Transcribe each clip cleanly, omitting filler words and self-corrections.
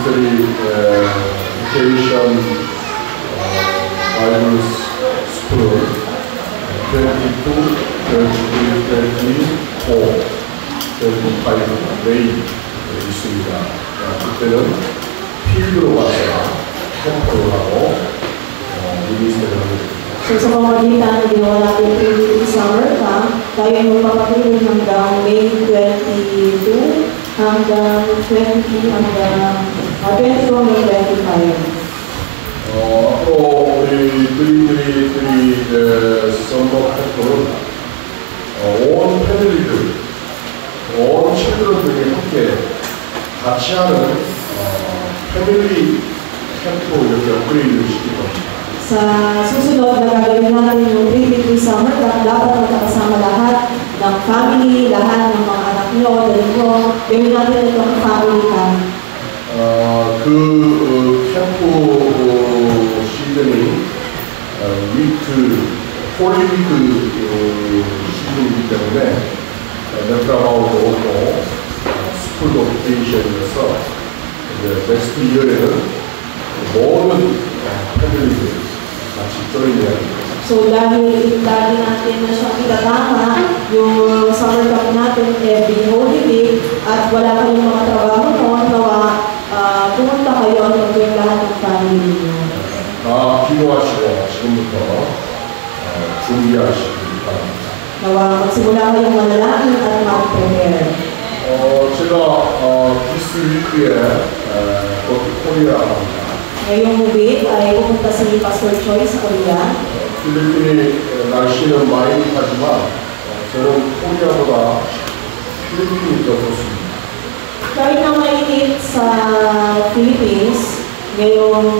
Ministry Education Bible School 22, 23, 24, 25 메이 있습니다. 그때는 필드로 가서 캠프를 하고 미니스트를 합니다. So sa pamagitan ng ginawa natin yung summer camp, tayo ay magpapatuloy hanggang May 22 hanggang 20 hanggang 22 May 25. 앞으로 우리 333 썸머 캠프는 온 패밀리들, 온 친구들이 함께 같이 하는 패밀리 캠프 이렇게 업그레이드를 시킬 겁니다. Sa susunod na gagawin natin yung 333 summer camp, dapat magkakasama lahat ng family, lahat ng mga anak nyo, dali nyo, gawin natin itong family camp. 그 캠프 시즌이 홀리위크 시즌이기 때문에 넷프라마우도 또 스쿨도 오케이션이어서 넥스트 이어에는 모든 패밀리들 같이 조인해야 됩니다. So dahil lagi natin na siyang itatama yung summer camp natin every Holy Week at wala kayong mga trabaho noon, nawa pumunta kayo at mag-join lahat ng family niyo. 기도하시고 지금부터 준비하시기 바랍니다. Nawa magsimula kayong manalangin at mag-prepare. 제가 디스 위크에 코리아 갑니다. Ngayong week ay pupunta si Pastor Choi sa Korea. 필리핀의 날씨는 많이 하지만 저는 코리아보다 필리핀이 더 좋습니다. Kahit na mainit sa Philippines ngayong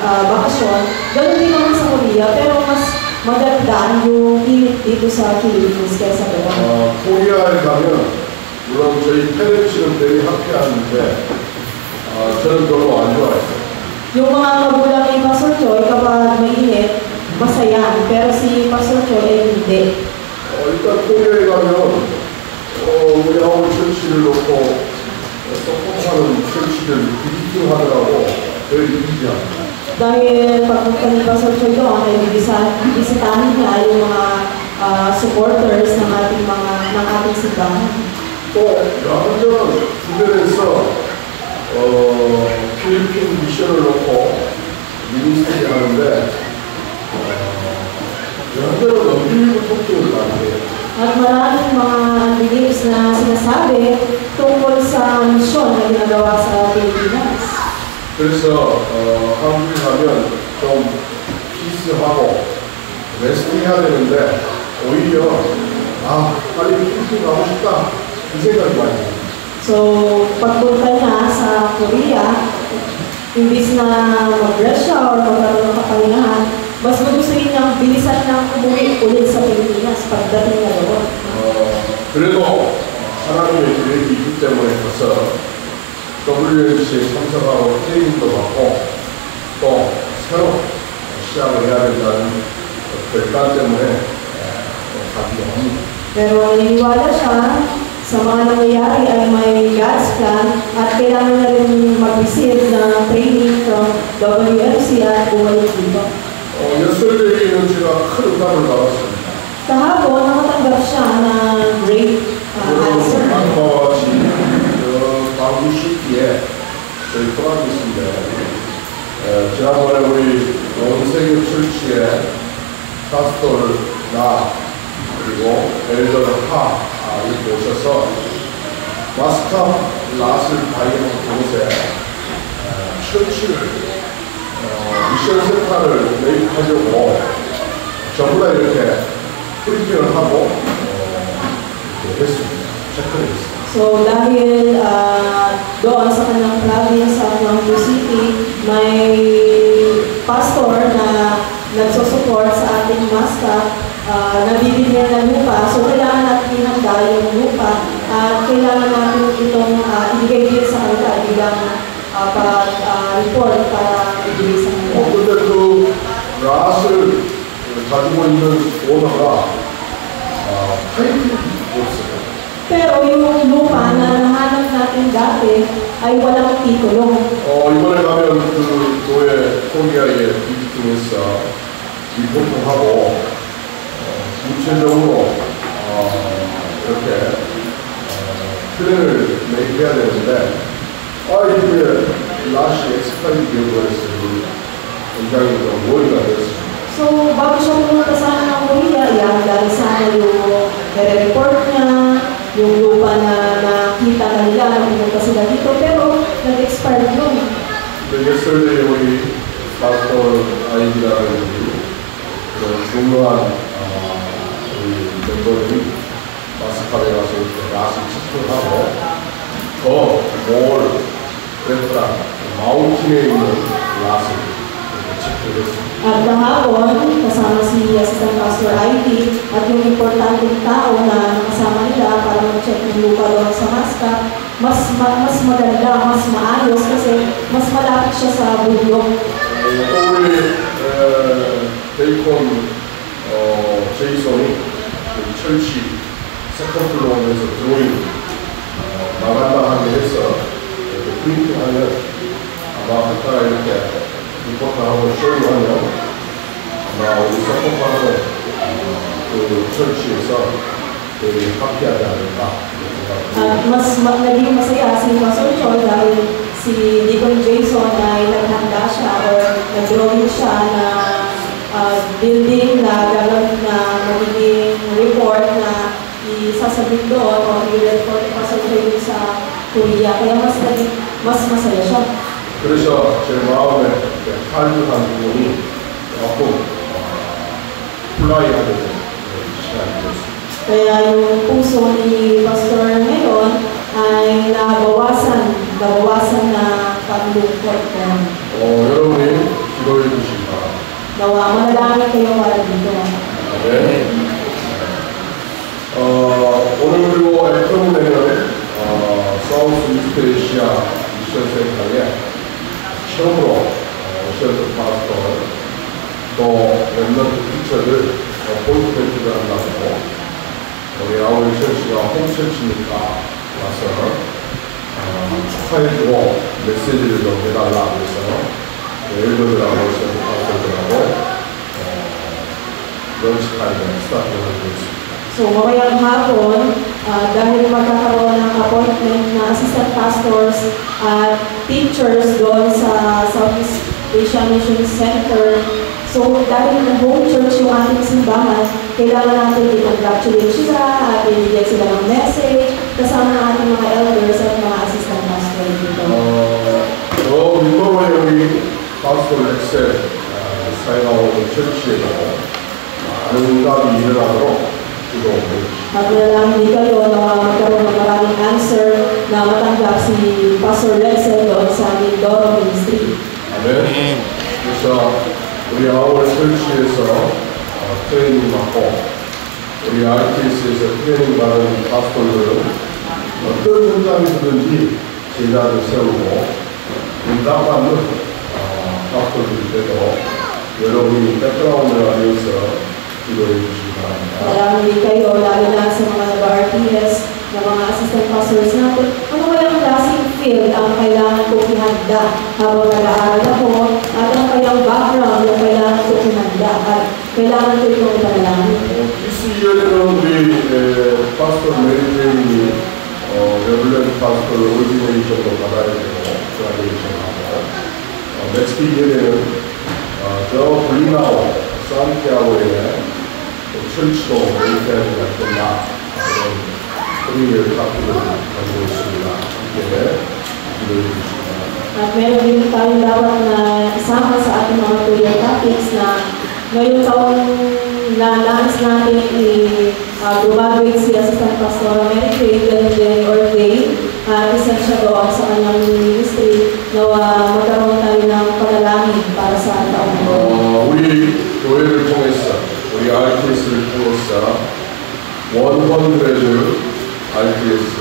bakasyon, ganoon din naman sa Korea, pero mas maganda yung init dito sa Philippines kaysa doon. 코리아에 가면 물론 저희 페렌치는 되게 하피하는데 저는 별로 안 좋아해요. Yung mga magulang ni Pastor Choi, kapag mainit, masaya. Pero si Pastor Choi ay hindi. 일단 코리아에 가면 우리 아홉 철치를 놓고 똑똑하는 철치를 비디오 하더라고. 별 이기지 않아요. Dahil pagpunta ni Pastor Choi doon, ay bisitahin niya yung mga supporters ng ating simbahan. 또 완전 주변에서 필리핀 미션을 놓고 미니스트리 하는데 완전히 넘기는 토끼를 나한테 At maraming mga beliefs na sinasabi tungkol sa misyon na ginagawa sa Pilipinas. 그래서 한국에 가면 좀 피스하고 레스팅해야 되는데 오히려 빨리 필리핀 가고 싶다 이 생각이 많이 들어요. So, pagpunta niya sa Korea, imbis na mag-rest siya or magkaroon ng kapahingahan, mas magustuhin niyang bilisan niyang umuwi ulit sa Pilipinas pagdating niya doon. 그래도 하나님의 계획이 있기 때문에 가서 WNC에 참석하고 트레이닝도 받고 또 새로 시작을 해야 된다는 결단 때문에 가기도 합니다. Pero naniniwala siya sa mga nangyayari ay may God's plan at kailangan na rin mag-receive ng training from WNC at bumalik dito. yesterday 제가 큰 응답을 받았습니다. Kahapon, nakatanggap siya ng great answer. 광주시티에 저희 프랑스인데 지난번에 우리 온세계 철치에 파스토를 그리고 엘더 이렇게 오셔서 마스터 라슬 바이언 곳에 철치를 미션 센터를 매입하려고 전부 다 이렇게 프리팅을 하고 했습니다. 체크를 했습니다. So dahil doon sa kanyang province sa Quezon City, may pastor na nagsusupport sa ating MASCA, nabibili ng lupa. So kailangan natin ihanda yung lupa at kailangan natin itong ibigay din sa kanila bilang report para ibigay sa kanila. 근데 그 랏을 가지고 있는 오너가 타이틀이 없어요. Pero yung lupa na nahanap natin dati ay walang titulo. 이번에 가면 그 교회 코리아에 비즈니스에서 리포트하고 구체적으로 이렇게 플랜을 매입해야 되는데 이게 라시 엑스파일이 되어버렸어요. 굉장히 좀 머리가 됐습니다. So, bago siya pumunta sana ng Korea, dahil sana yung report niya, yung lupa na nakita kanila, na pumunta sila dito, pero nag-expire yun. Yesterday 우리 pastor 아이디라는 그런 중요한 우리 멤버들이 마스카에 가서 이렇게 라시 측정하고 더몰 레스토랑 마운틴에 있는 라시 측정했습니다. At kahapon, kasama si Assistant Pastor IT at yung importanteng tao na nakasama nila para mag-check ng lupa doon sa Mascap, mas maganda, mas maayos kasi mas malapit siya sa bundok. 또 우리 베이컨 제이son이 철치 세컨플로 오면서 드로잉 나간다 하게 해서 프린팅하면 아마 그따라 이렇게 리포터하고 쇼잉하면 아마 우리 세컨플하고 그 철치에서 거의 합의하지 않을까. At mas naging masaya si Pastor Choi dahil si Deacon Jason ay naghanda siya or nag-drawing siya na building na gagawin na magiging report na isasabit doon o i-report ni Pastor Choi sa Korea. Kaya mas masaya siya. 그래서 제 마음에 한주한 부분이 조금 플라이하게 된 시간이었습니다. Kaya yung puso ni Pastor ngayon ay nabawasan na paglungkot. 여러분이 기도해 주시기 바랍니다. Nawa, manalangin kayo para dito. 네. 오늘 그리고 애프로에는 사우스 이스트 에시아 미션 센터에 처음으로 오션트 파스터 또 랩런트 티처를 포인트를 한다고 우리 아우리 철치가 홈철치니까 와서 축하해주고 메시지를 좀 해달라 그래서 엘더들하고 오션트 파스터들하고 런치타임에 스타트를 하고 있습니다. So, mamayang hapon, dahil magkakaroon ng appointment na assistant pastors at teachers doon sa Southeast Asia Mission Center. So, dahil ng home church yung ating simbahan, kailangan natin i-congratulate sila at ibigay sila ng message kasama ng ating mga elders at mga assistant pastors dito. 민법의 우리 파스터 렉셀 사용하고 있는 철치에도 많은 응답이 일어나도록 At nalang di kayo na magkaroon ng maraming answer na matanggap si Pastor Lexel doon sa Mindoro Ministry. 아멘. 그래서 우리 아울 철치에서 트레이닝 받고 우리 RTS에서 트레이닝 받은 파스터들은 어떤 현장에서든지 제자를 세우고 응답받는 파스터들인데도 여러분이 백그라운드를 알려서 기도해 주시기 바랍니다. Maraming kayo, lalo na sa mga nag-RTS, na mga assistant pastors natin, ano kayang klaseng field ang kailangan ko ihanda habang nag-aaral ako at ang kayang background yung kailangan ko ihanda at kailangan ko itong ipanalangin. This year에는 우리 파스터 메리트레이닝이 레블런트 파스터 오리지네이션도 받아야 되고 그라데이션하고 넥스트 이어에는 저 블리나오 산티아고에 철치도 메이트해야 되겠구나 그런 의미를 갖고 가지고 있습니다. 함께 기도해 주시기 바랍니다. At meron din tayo dapat na isama sa ating mga career topics na ngayong taon na nais natin i-graduate si Assistant Pastor Ameritrade and then ordain. Isa siya doon sa kanyang ministry na magkaroon tayo ng panalangin para sa taong ito. 우리 교회를 통해서 우리 RTS를 통해서 100 RTS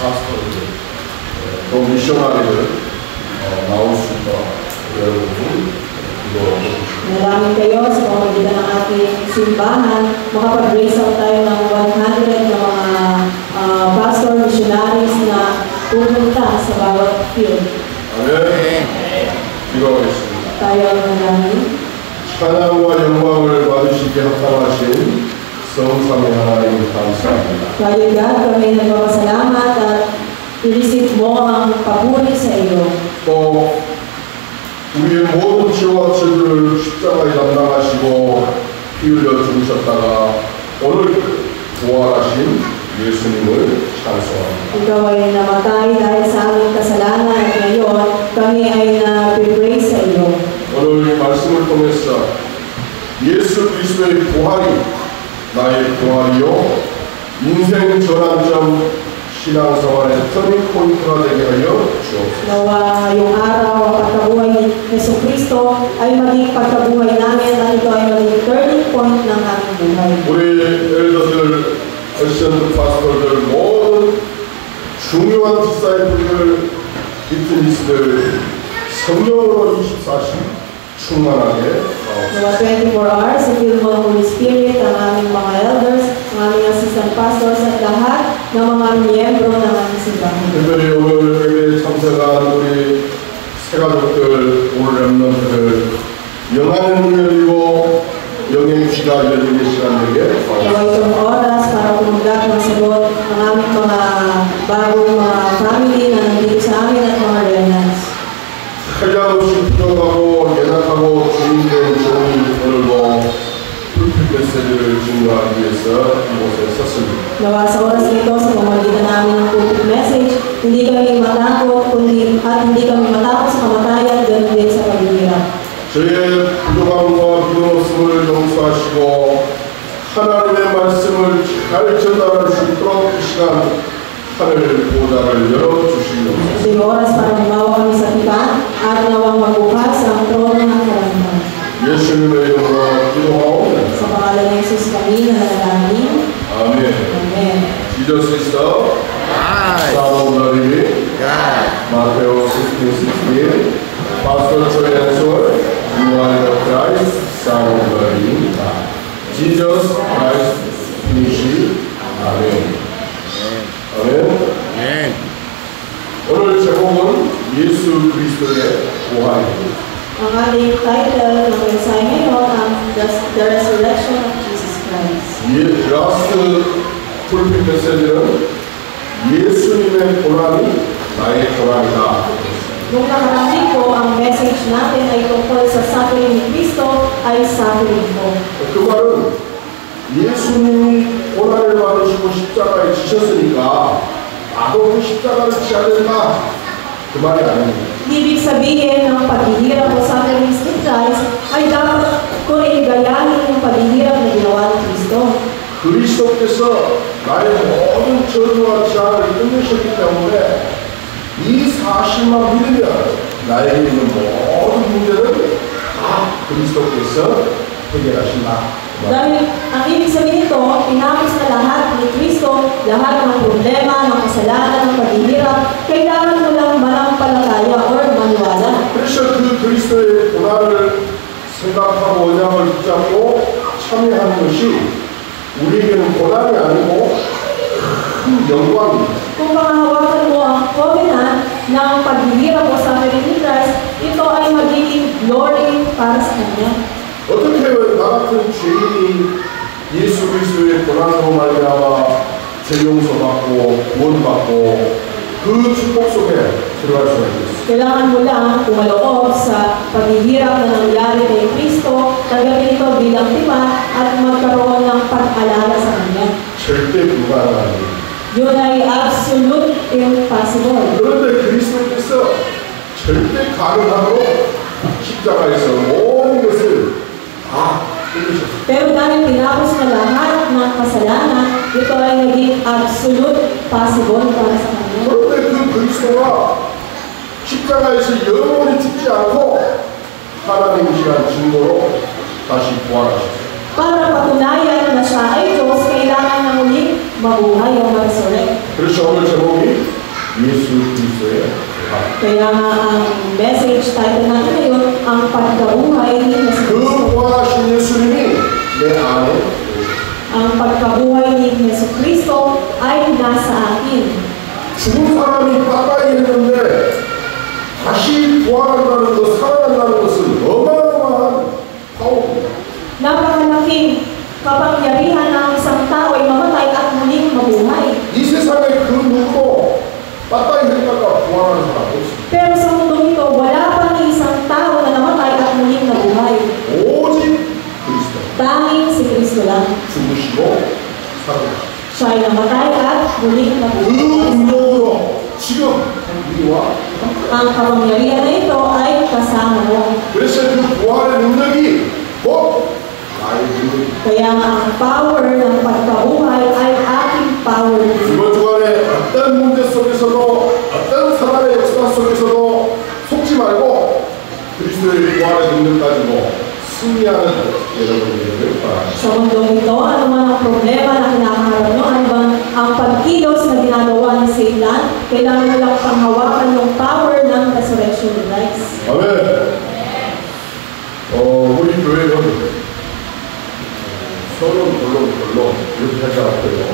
파스터들 또 미셔너리들 나올 수 있도록 여러분이 기도해 주시기 Maraming kayo sa pamamagitan ng ating simbahan, makapag-raise out tayo ng 100 na mga pastor missionaries na pupunta sa bawat Almighty God, kami nagpapasalamat at i-receive mo ang papuri sa iyo. 또 우리의 모든 죄와 죄를 십자가에 담당하시고 피 흘려 죽으셨다가 오늘 부활하신 예수님을 찬송합니다. Ikaw ay namatay dahil sa aming kasalanan at ngayon kami ay na-praise sa iyo. 오늘 말씀을 통해서 예수 그리스도의 부활이 나의 부활이요 인생 전환점 신앙생활의 터닝 포인트가 되게 하여 주옵소서. Nawa yung araw ang pagkabuhay ni Yesu Cristo ay maging pagkabuhay namin at ito ay maging turning point ng aming buhay. 우리 엘더들, 패션들, 파스터들 모든 중요한 디사이플들, 비트니스들 성령으로 24시 충만하게 Nawa 24 hours, i-fill mo ang Holy Spirit, ang aming mga elders, ang aming assistant pastors at lahat ng mga miyembro ng aming simbahan. 특별히 오늘 예배에 참석한 우리 새가족들, 오늘 렘넌트들 영안의 눈을 열리고 영의 귀가 열리는 시간 되게 Nawa itong oras para tumanggap ng sagot ang aming mga bagong mga family na nandito sa amin at mga remnants. 한량없이 부족하고 연약하고 주인된 종이 오늘도 불필 메시지를 증거하기 위해서 이곳에 섰습니다. Nawa sa oras nito sa pamamagitan namin ng pulpit message, hindi kami matakot hindi kami matakot sa kamatayan, ganun din sa paghihirap. 저희의 부족함과 믿음 없음을 용서하시고 하나님의 말씀을 잘 전달할 수 있도록 이 시간 하늘 보좌를 열어주시옵소서. Ito yung oras para gumawa kami sa tipan at nawang magbukas ang trono ng karangalan. 예수님의 이름으로 기도하옵나이다. Sa pangalan ng Jesus kami na nanalangin. 아멘. Amen. Jesus is the Son of the living God. Matthew 16:16. Pastor Choi answered, "You are the Christ, Son of the living God." Jesus Christ finished. 아멘. 아멘. 오늘 제목은 예수 그리스도의 부활입니다. Ang ating title ng mensahe ngayon ang The Resurrection of Jesus Christ. 라스트 풀핏 메시지는 예수님의 고난이 나의 고난이다. Nung nakarang linggo, ang message natin ay tungkol sa suffering ni Cristo ay suffering ko. 그 말은 예수님이 고난을 받으시고 십자가에 지셨으니까 나도 그 십자가를 지어야 된다. 그 말이 아닙니다. Ibig sabihin ng paghihirap o suffering ni Christ ay dapat ko rin gayahin yung paghihirap na ginawa ni Cristo. 그리스도께서 나의 모든 저주와 지향을 끝내셨기 때문에 이 사실만 믿으면 나에게 있는 모든 문제를 다 그리스도께서 해결하신다. Dahil ang ibig sabihin nito, tinapos na lahat ni Cristo, lahat ng problema, ng kasalanan, ng paghihirap, kailangan mo lang manampalataya or maniwala. 그래서 그 그리스도의 고난을 생각하고 원양을 붙잡고 참여하는 것이 우리에게는 고난이 아니고 큰 영광입니다. Kung pangahawakan mo ang covenant ng paghihirap o suffering ni Christ, ito ay magiging glory para sa Kanya. 어떻게 나 같은 죄인이 예수 그리스도의 고난으로 말미암아 죄 용서받고 구원받고 그 축복 속에 들어갈 수가 있겠습니까? Kailangan mo lang pumaloob sa paghihirap na nangyari kay Kristo, tanggapin ito bilang tipan at magkaroon ng pag-alala sa Kanya. 절대 불가능한 일. Yun ay absolute impossible. 그런데 그리스도께서 절대 가능하도록 십자가에서 모든 것을 다 끝내셨습니다. Pero dahil tinapos na lahat ng kasalanan, ito ay naging absolute possible para sa Kanya. 그런데 그 그리스도가 십자가에서 영원히 죽지 않고 하나님이시란 증거로 다시 부활하셨습니다. Para patunayan na siya ay Diyos, kailangan na muling mabuhay o mag-resurrect. 그래서 오늘 제목이 예수 그리스도의 부활. Kaya nga ang message title natin ngayon, ang pagkabuhay ni Yesu 그 Cristo. 부활하신 예수님이 내 안에 Ang pagkabuhay ni Yesu Cristo ay nasa akin. 죽은 사람이 가까이 있는데 다시 부활한다는 것, 살아난다는 것은 어마어마한 파워입니다. Napakalaking kapangyarihan ng isang tao ay mamatay at muling mabuhay. ay namatay at muling 그 nabuhay. 능력으로 지금 우리와 Ang kapangyarihan na ito ay kasama mo. 그래서 그 부활의 능력이 곧 나의 능력이 Kaya nga ang power ng pagkabuhay ay aking power din. 이번 주간에 어떤 문제 속에서도 어떤 사람의 역사 속에서도 속지 말고 그리스도의 부활의 능력 가지고 승리하는 여러분들을 바랍니다. Sa mundong ito, ano man ang problema na kinakaharap nyo, ano bang ang pagkilos na ginagawa ni Satan, kailangan mo lang panghawakan yung power ng resurrection of Christ. 아멘. 우리 교회는 서로 별로 이렇게 하지 않고요.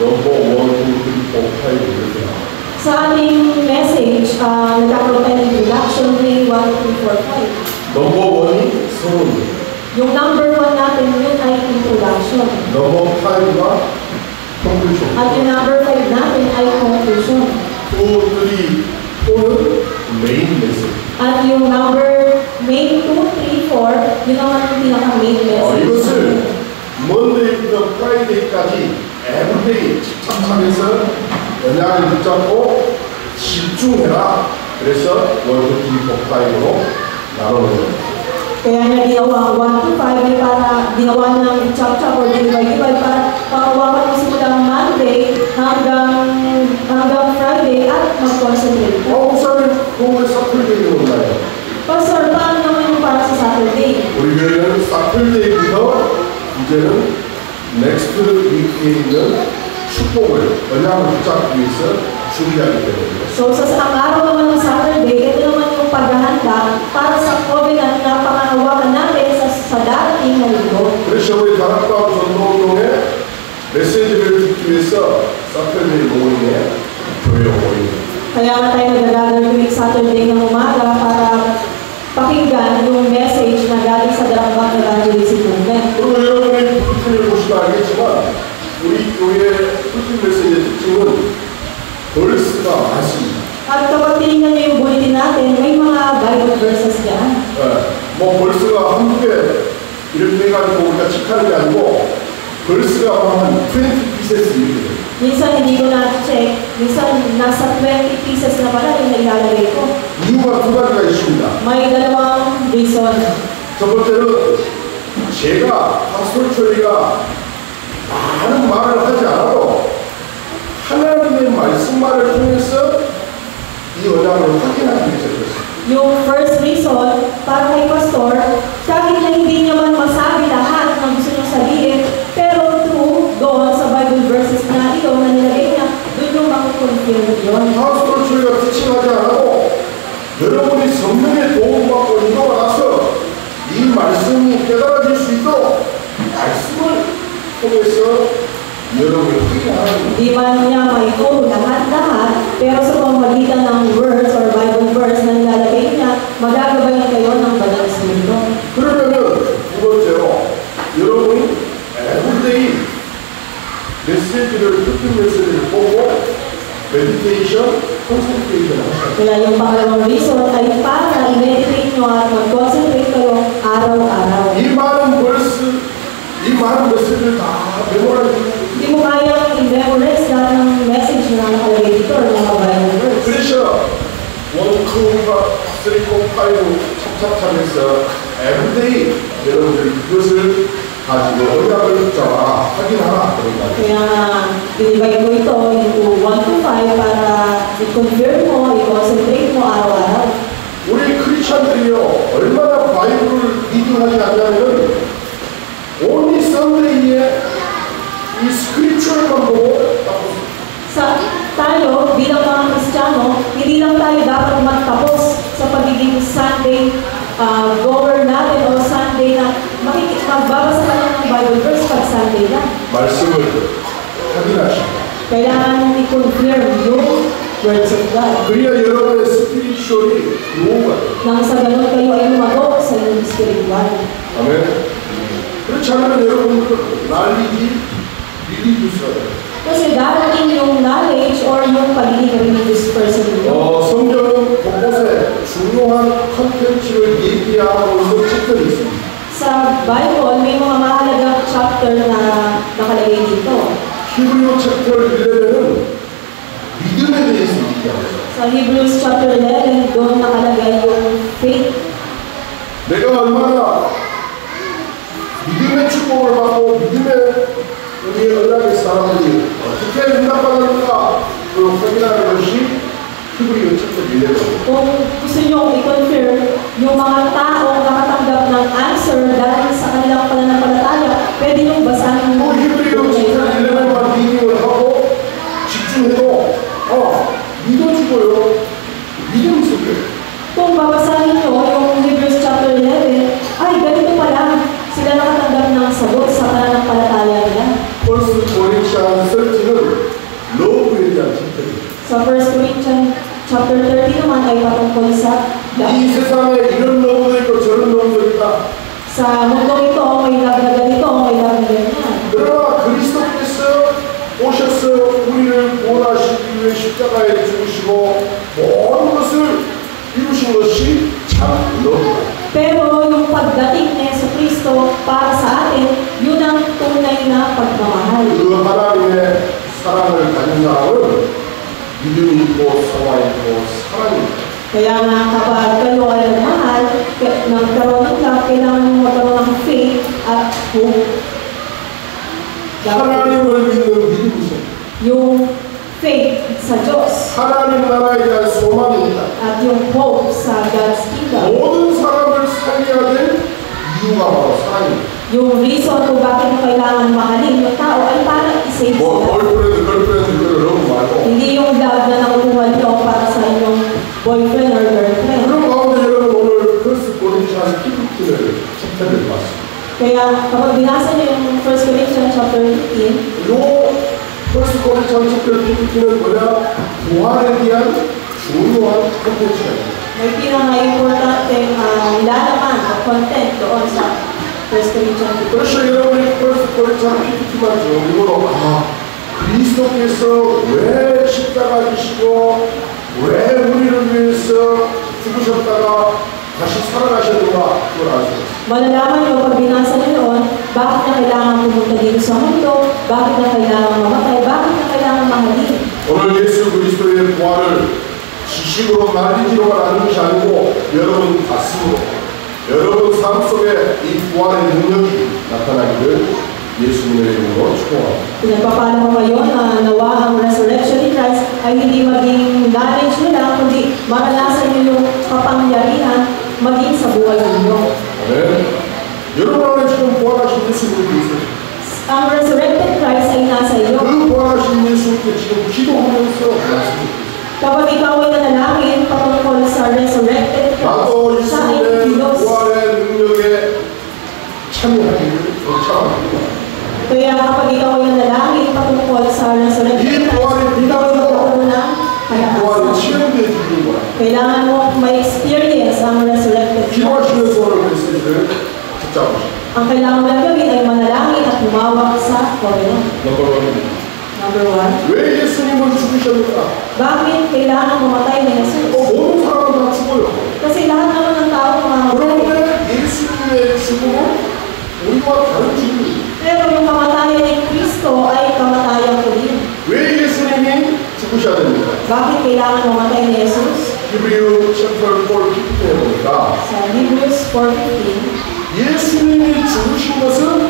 넘버 1, 2, 3, 4, 5 이렇게 나와요. Sa ating message, nagkakaroon tayo ng introduction ni 1, 2, 4, 5. 넘버 1이 서론이에요. Yung number 1 natin yun ay introduction. 넘버 5가 conclusion. At yung number 5 natin ay conclusion. 2, 3, 4는 main message. At yung number main 2, 3, 4, yun naman yung pinaka-main message. 이것을 Monday부터 Friday까지 everyday 집착하면서 영향을 붙잡고 집중해라. 그래서 월드 팀 복사이로 나눠놓은 겁니다. Kaya niya ginawa 1 to 5 ay para ginawa ng chop-chop or divide para pakawakan mo simulang Monday hanggang Friday at mag-concentrate ka. 목사님, 그왜 사틀데이로 온나요? Pastor, paano naman yung para sa Saturday? 우리 교회는 사틀데이부터 이제는 넥스트 위크에 있는 축복을 영향을 붙잡기 위해서 준비하기 때문입니다. So sa ang araw naman ng Saturday, ito naman yung paghahanda para sa covenant na pangahawakan natin sa darating na linggo. 그래서 우리 다락방 전도운동에 메시지를 듣기 위해서 사틀데이 모임에 교회 모임입니다. Kaya nga tayo nag-gather tuwing Saturday ng umaga para pakinggan yung message na galing sa Darakbang Evangelism Movement. 그리고 여러분이 풀핀을 보시면 알겠지만 우리 교회의 풀핀 메시지의 특징은 벌스가 많습니다. At kapag tinignan niyo yung bulletin natin, may mga Bible verses dyan. 뭐 벌스가 한두 개 이렇게 해가지고 우리가 체크하는 게 아니고 벌스가 한 20 pieces 이렇게 돼요. Minsan hindi ko na-check, minsan nasa 20 pieces na pala yung nailalagay ko. 이유가 두 가지가 있습니다. May dalawang reason. 첫 번째는 제가 파스토리가 많은 말을 하지 않아도 하나님의 말씀만을 통해서 이 언약을 확인하기 위해서 그렇습니다. Yung first reason, para kay Pastor, kahit na hindi niya man masabi lahat ng gusto niyang sabihin, pero through doon sa Bible verses na ito, na nilagay niya, doon yung makukonfirm yun. 파스토리가 티칭하지 않아도 여러분이 성령의 도움받고 인도가 나서 이 말씀이 깨달아질 수 있도록 말씀을 통해서 여러분이 확인하는 Di man niya maituro lahat-lahat, pero sa pamamagitan ng words or Bible verse na nilalagay niya, magagabayan kayo ng Banal Espiritu. 그러려면 두 번째로 여러분이 everyday 메시지를 듣는 메시지를 보고 메디테이션, 컨센트레이션 하셔야 돼요. Kaya yung pangalawang reason ay para i-meditate nyo at mag-concentrate kayo araw-araw. 이 많은 벌스, 이 많은 메시지를 다 메모라이즈. Hindi mo kayang i-memorize lahat ng message na nakalagay dito or mga Bible verse. 그래서 원크가 3, 4, 5 찹찹찹해서 everyday 여러분들이 그것을 가지고 언약을 붙잡아 확인하라 그런 거예요. Kaya dinivide ko ito into 1 to 5 para i-confirm mo, i-concentrate mo araw-araw. 우리 크리스천들이요 얼마나 바이블을 리딩하지 않냐면은 only Sunday에 이 스크립처만 보고 Sa tayo, bilang mga Kristiyano, hindi lang tayo dapat magtapos sa pagiging Sunday goer natin o Sunday na magbabasa ka lang ng Bible verse pag Sunday na. 말씀을 확인하시고 Kailangan i-confirm yung words of God. 그래야 여러분의 스피리추얼이 노우가 돼요. Nang sa ganun kayo ay lumago sa inyong spiritual. 아멘. 그렇지 않으면 여러분들 날리기 리리두스 Kasi darating yung knowledge or yung pagiging religious person nyo. 성경은 곳곳에 중요한 컨텐츠를 얘기하고 있는 책들이 있습니다. Sa Bible, may mga mahalagang chapter na nakalagay dito. 히브리 Sa Hebrews chapter 11, doon nakalagay yung faith. 내가 얼마나 믿음의 축복을 받고 믿음의 우리 연락의 사람들이 어떻게 응답받는가 그 확인하는 것이 히브리 챕터 11. Kung gusto nyo i-confirm yung mga taong nakatanggap ng answer dahil sa kanilang pananampalataya, pwede nyo basahin 또 mo. 히브리 챕터 11만 리딩을 하고 집중해도 믿어주고요. 믿음이 있어요. Kung babasahin nyo yung Hebrews chapter 11, ay ganito pala, sila nakatanggap ng sagot sa pananampalataya nila. First Corinthians 13는 러브에 대한 챕터입니다. Sa 1 Corinthians chapter 30 naman ay patungkol sa 이 세상에 이런 러브도 있고 저런 러브도 있다. sa mundo ito, may love na ganito, may love na ganyan. 그러나 그리스도께서 오셔서 우리를 구원하시기 위해 십자가에 죽으시고 모든 것을 이루신 것이 참 러브다. Pero yung pagdating ni Jesucristo para sa atin, yun ang tunay na pagmamahal. 그 하나님의 사랑을 가진 사람은 믿음이 있고 성화 있고 사랑이 있다. Kaya nga kapag kayo ay nagmahal, nagkaroon ng love, kailangan mo magkaroon ng faith at hope. 하나님을 믿는 믿음이 있어. Yung faith sa Diyos 하나님 나라에 대한 소망이 있다. at yung hope sa God's kingdom. 모든 사람을 살려야 될 이유가 바로 사랑입니다. Yung reason kung bakit mo kailangan mahalin yung tao ay para i-save 뭐 sila. 걸프렌드 그걸 너무 말고 Hindi yung love na nakukuha nyo para sa inyong boyfriend or girlfriend. 그런 가운데 여러분 오늘 first Corinthians 15를 챕터를 봤습니다. Kaya kapag binasa nyo yung 1 Corinthians chapter 15, 요 first Corinthians 챕터 15는 뭐냐? 부활에 대한 중요한 컨텐츠가 있습니다. may pinaka-importante nilalaman o content doon sa 1 Corinthians 15. 그래서 여러분이 first Corinthians 15만 적으로 그리스도께서 왜 십자가 지시고 왜 우리를 위해서 죽으셨다가 다시 살아나셨는가 그걸 알 수 있어요. Malalaman nyo pag binasa nyo noon, bakit na kailangan pumunta dito sa mundo, bakit na kailangan mamatay, bakit na kailangan mahalin. 오늘 예수 그리스도의 부활을 지식으로 말리지로만 하는 것이 아니고 여러분 가슴으로 여러분 삶 속에 이 부활의 능력이 나타나기를 예수님의 이름으로 축복합니다. Pinagpapala ko kayo na nawa ang resurrection ni Christ ay hindi maging knowledge nyo lang, kundi maranasan nyo yung kapangyarihan maging sa buhay ninyo. 네. 여러분 안에 지금 부활하신 예수님이 있어요. Ang resurrected Christ ay nasa iyo. 그 부활하신 예수님께 지금 기도하면서 말씀드립니다. Kapag ikaw ay nanalangin patungkol sa resurrected 나도 Christ sa 예수님의 Diyos. 부활의 능력에 참여하기를 원합니다. Kaya kapag ikaw ay nanalangin patungkol sa resurrected Christ, ikaw ay magkakaroon ng 부활이 kalakasan. 체험되어 주는 거야. Kailangan mo ma-experience ang resurrected Christ. 기도하시면서 오늘 메시지를 붙잡으십시오. Ang kailangan mo lang gawin ay manalangin at humawak sa Panginoon. Number 1. 왜 예수님을 죽으셨는가? Bakit kailangan mamatay ni Jesus? 모든 사람은 다 죽어요. Kasi lahat naman ng tao mamamatay. 그런데 예수님의 죽음은 우리와 다른 죽음이에요. Pero yung kamatayan ni Kristo ay kamatayan ko din. 왜 예수님이 죽으셔야 됩니까? Bakit kailangan mamatay ni Jesus? 히브리 챕터 4 15에 보니까 Sa Hebrews 4:15, 예수님이 죽으신 것은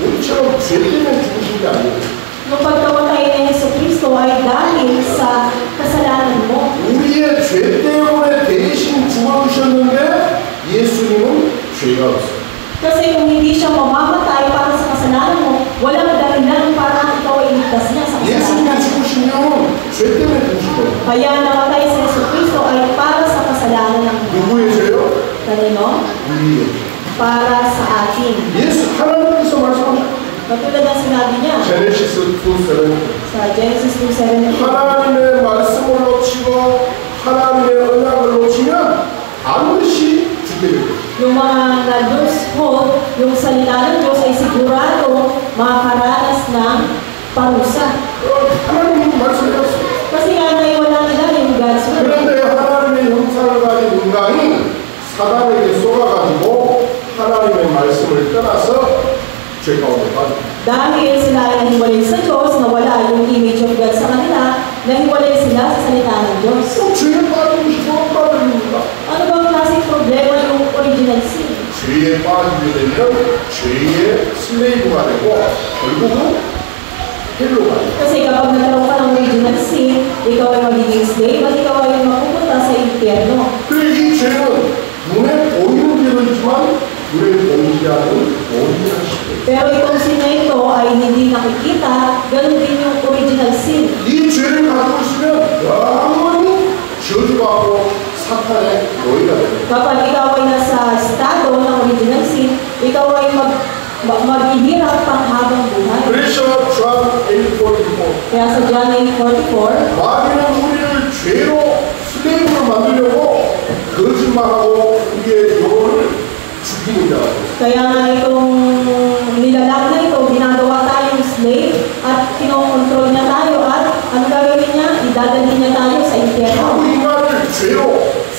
우리처럼 죄 때문에 죽으신 게 아니에요. yung pagkamatay ni Jesucristo ay dahil sa kasalanan mo. 우리의 죄 때문에 대신 죽어주셨는데 예수님은 죄가 없어요. Kasi kung hindi siya mamamatay para sa kasalanan mo, walang dahilan para ikaw ay iligtas niya sa 예수님이 kasalanan. 죽으시면 죄 때문에 죽으신 거예요. Kaya namatay si Jesucristo ay para sa kasalanan ng 누구의 죄요? kanino? 우리의 죄. Para sa atin. 예수 하나님께서 말씀하셨죠. Katulad ng sinabi niya 제네시스 2:7 sa Genesis 2:17. 하나님의 말씀을 놓치고 하나님의 언약을 놓치면 반드시 죽게 됩니다. Yung mga na-lose hold, yung salita ng Diyos ay sigurado makakaranas ng parusa. 하나님 말씀하셨어요. Kasi nga naiwala nila yung God's word. 그런데 하나님의 형상을 가진 인간이 사단에게 쏘아가지고 하나님의 말씀을 떠나서 죄 가운데 빠집니다. Dahil sila ay nahiwalay sa Diyos, nawala yung image of God sa kanila, nahiwalay sila sa salita ng Diyos. 또 죄에 빠지고 싶어 빠집니다. Ano ba ang klaseng problema yung original sin? 죄에 빠지게 되면 죄의 슬레이브가 되고 결국은 헬로 가요. Kasi kapag nagkaroon ka ng original sin, ikaw ay magiging slave at ikaw ay mapupunta sa impyerno. 그리고 이 죄는 눈에 보이는 죄도 있지만 눈에 보이지 않는 original sin. Pero itong sin na ito ay hindi nakikita, ganun din yung original sin. 이 죄를 가지고 있으면 영원히 저주받고 사탄의 노예가 됩니다. Kapag ikaw ay nasa estado ng original sin, ikaw ay maghihirap pang habang buhay. 그래서 John 8:44 Kaya sa John 8:44, 마귀는 우리를 죄로 슬레이브로 만들려고 거짓말하고 우리의 영혼을 죽이는 자가 있어요. kaya nga itong nilalang na ito, ginagawa tayong slave at kinokontrol niya tayo at ano gagawin niya? Idadali niya tayo sa 자꾸 impyerno. 인간을 죄로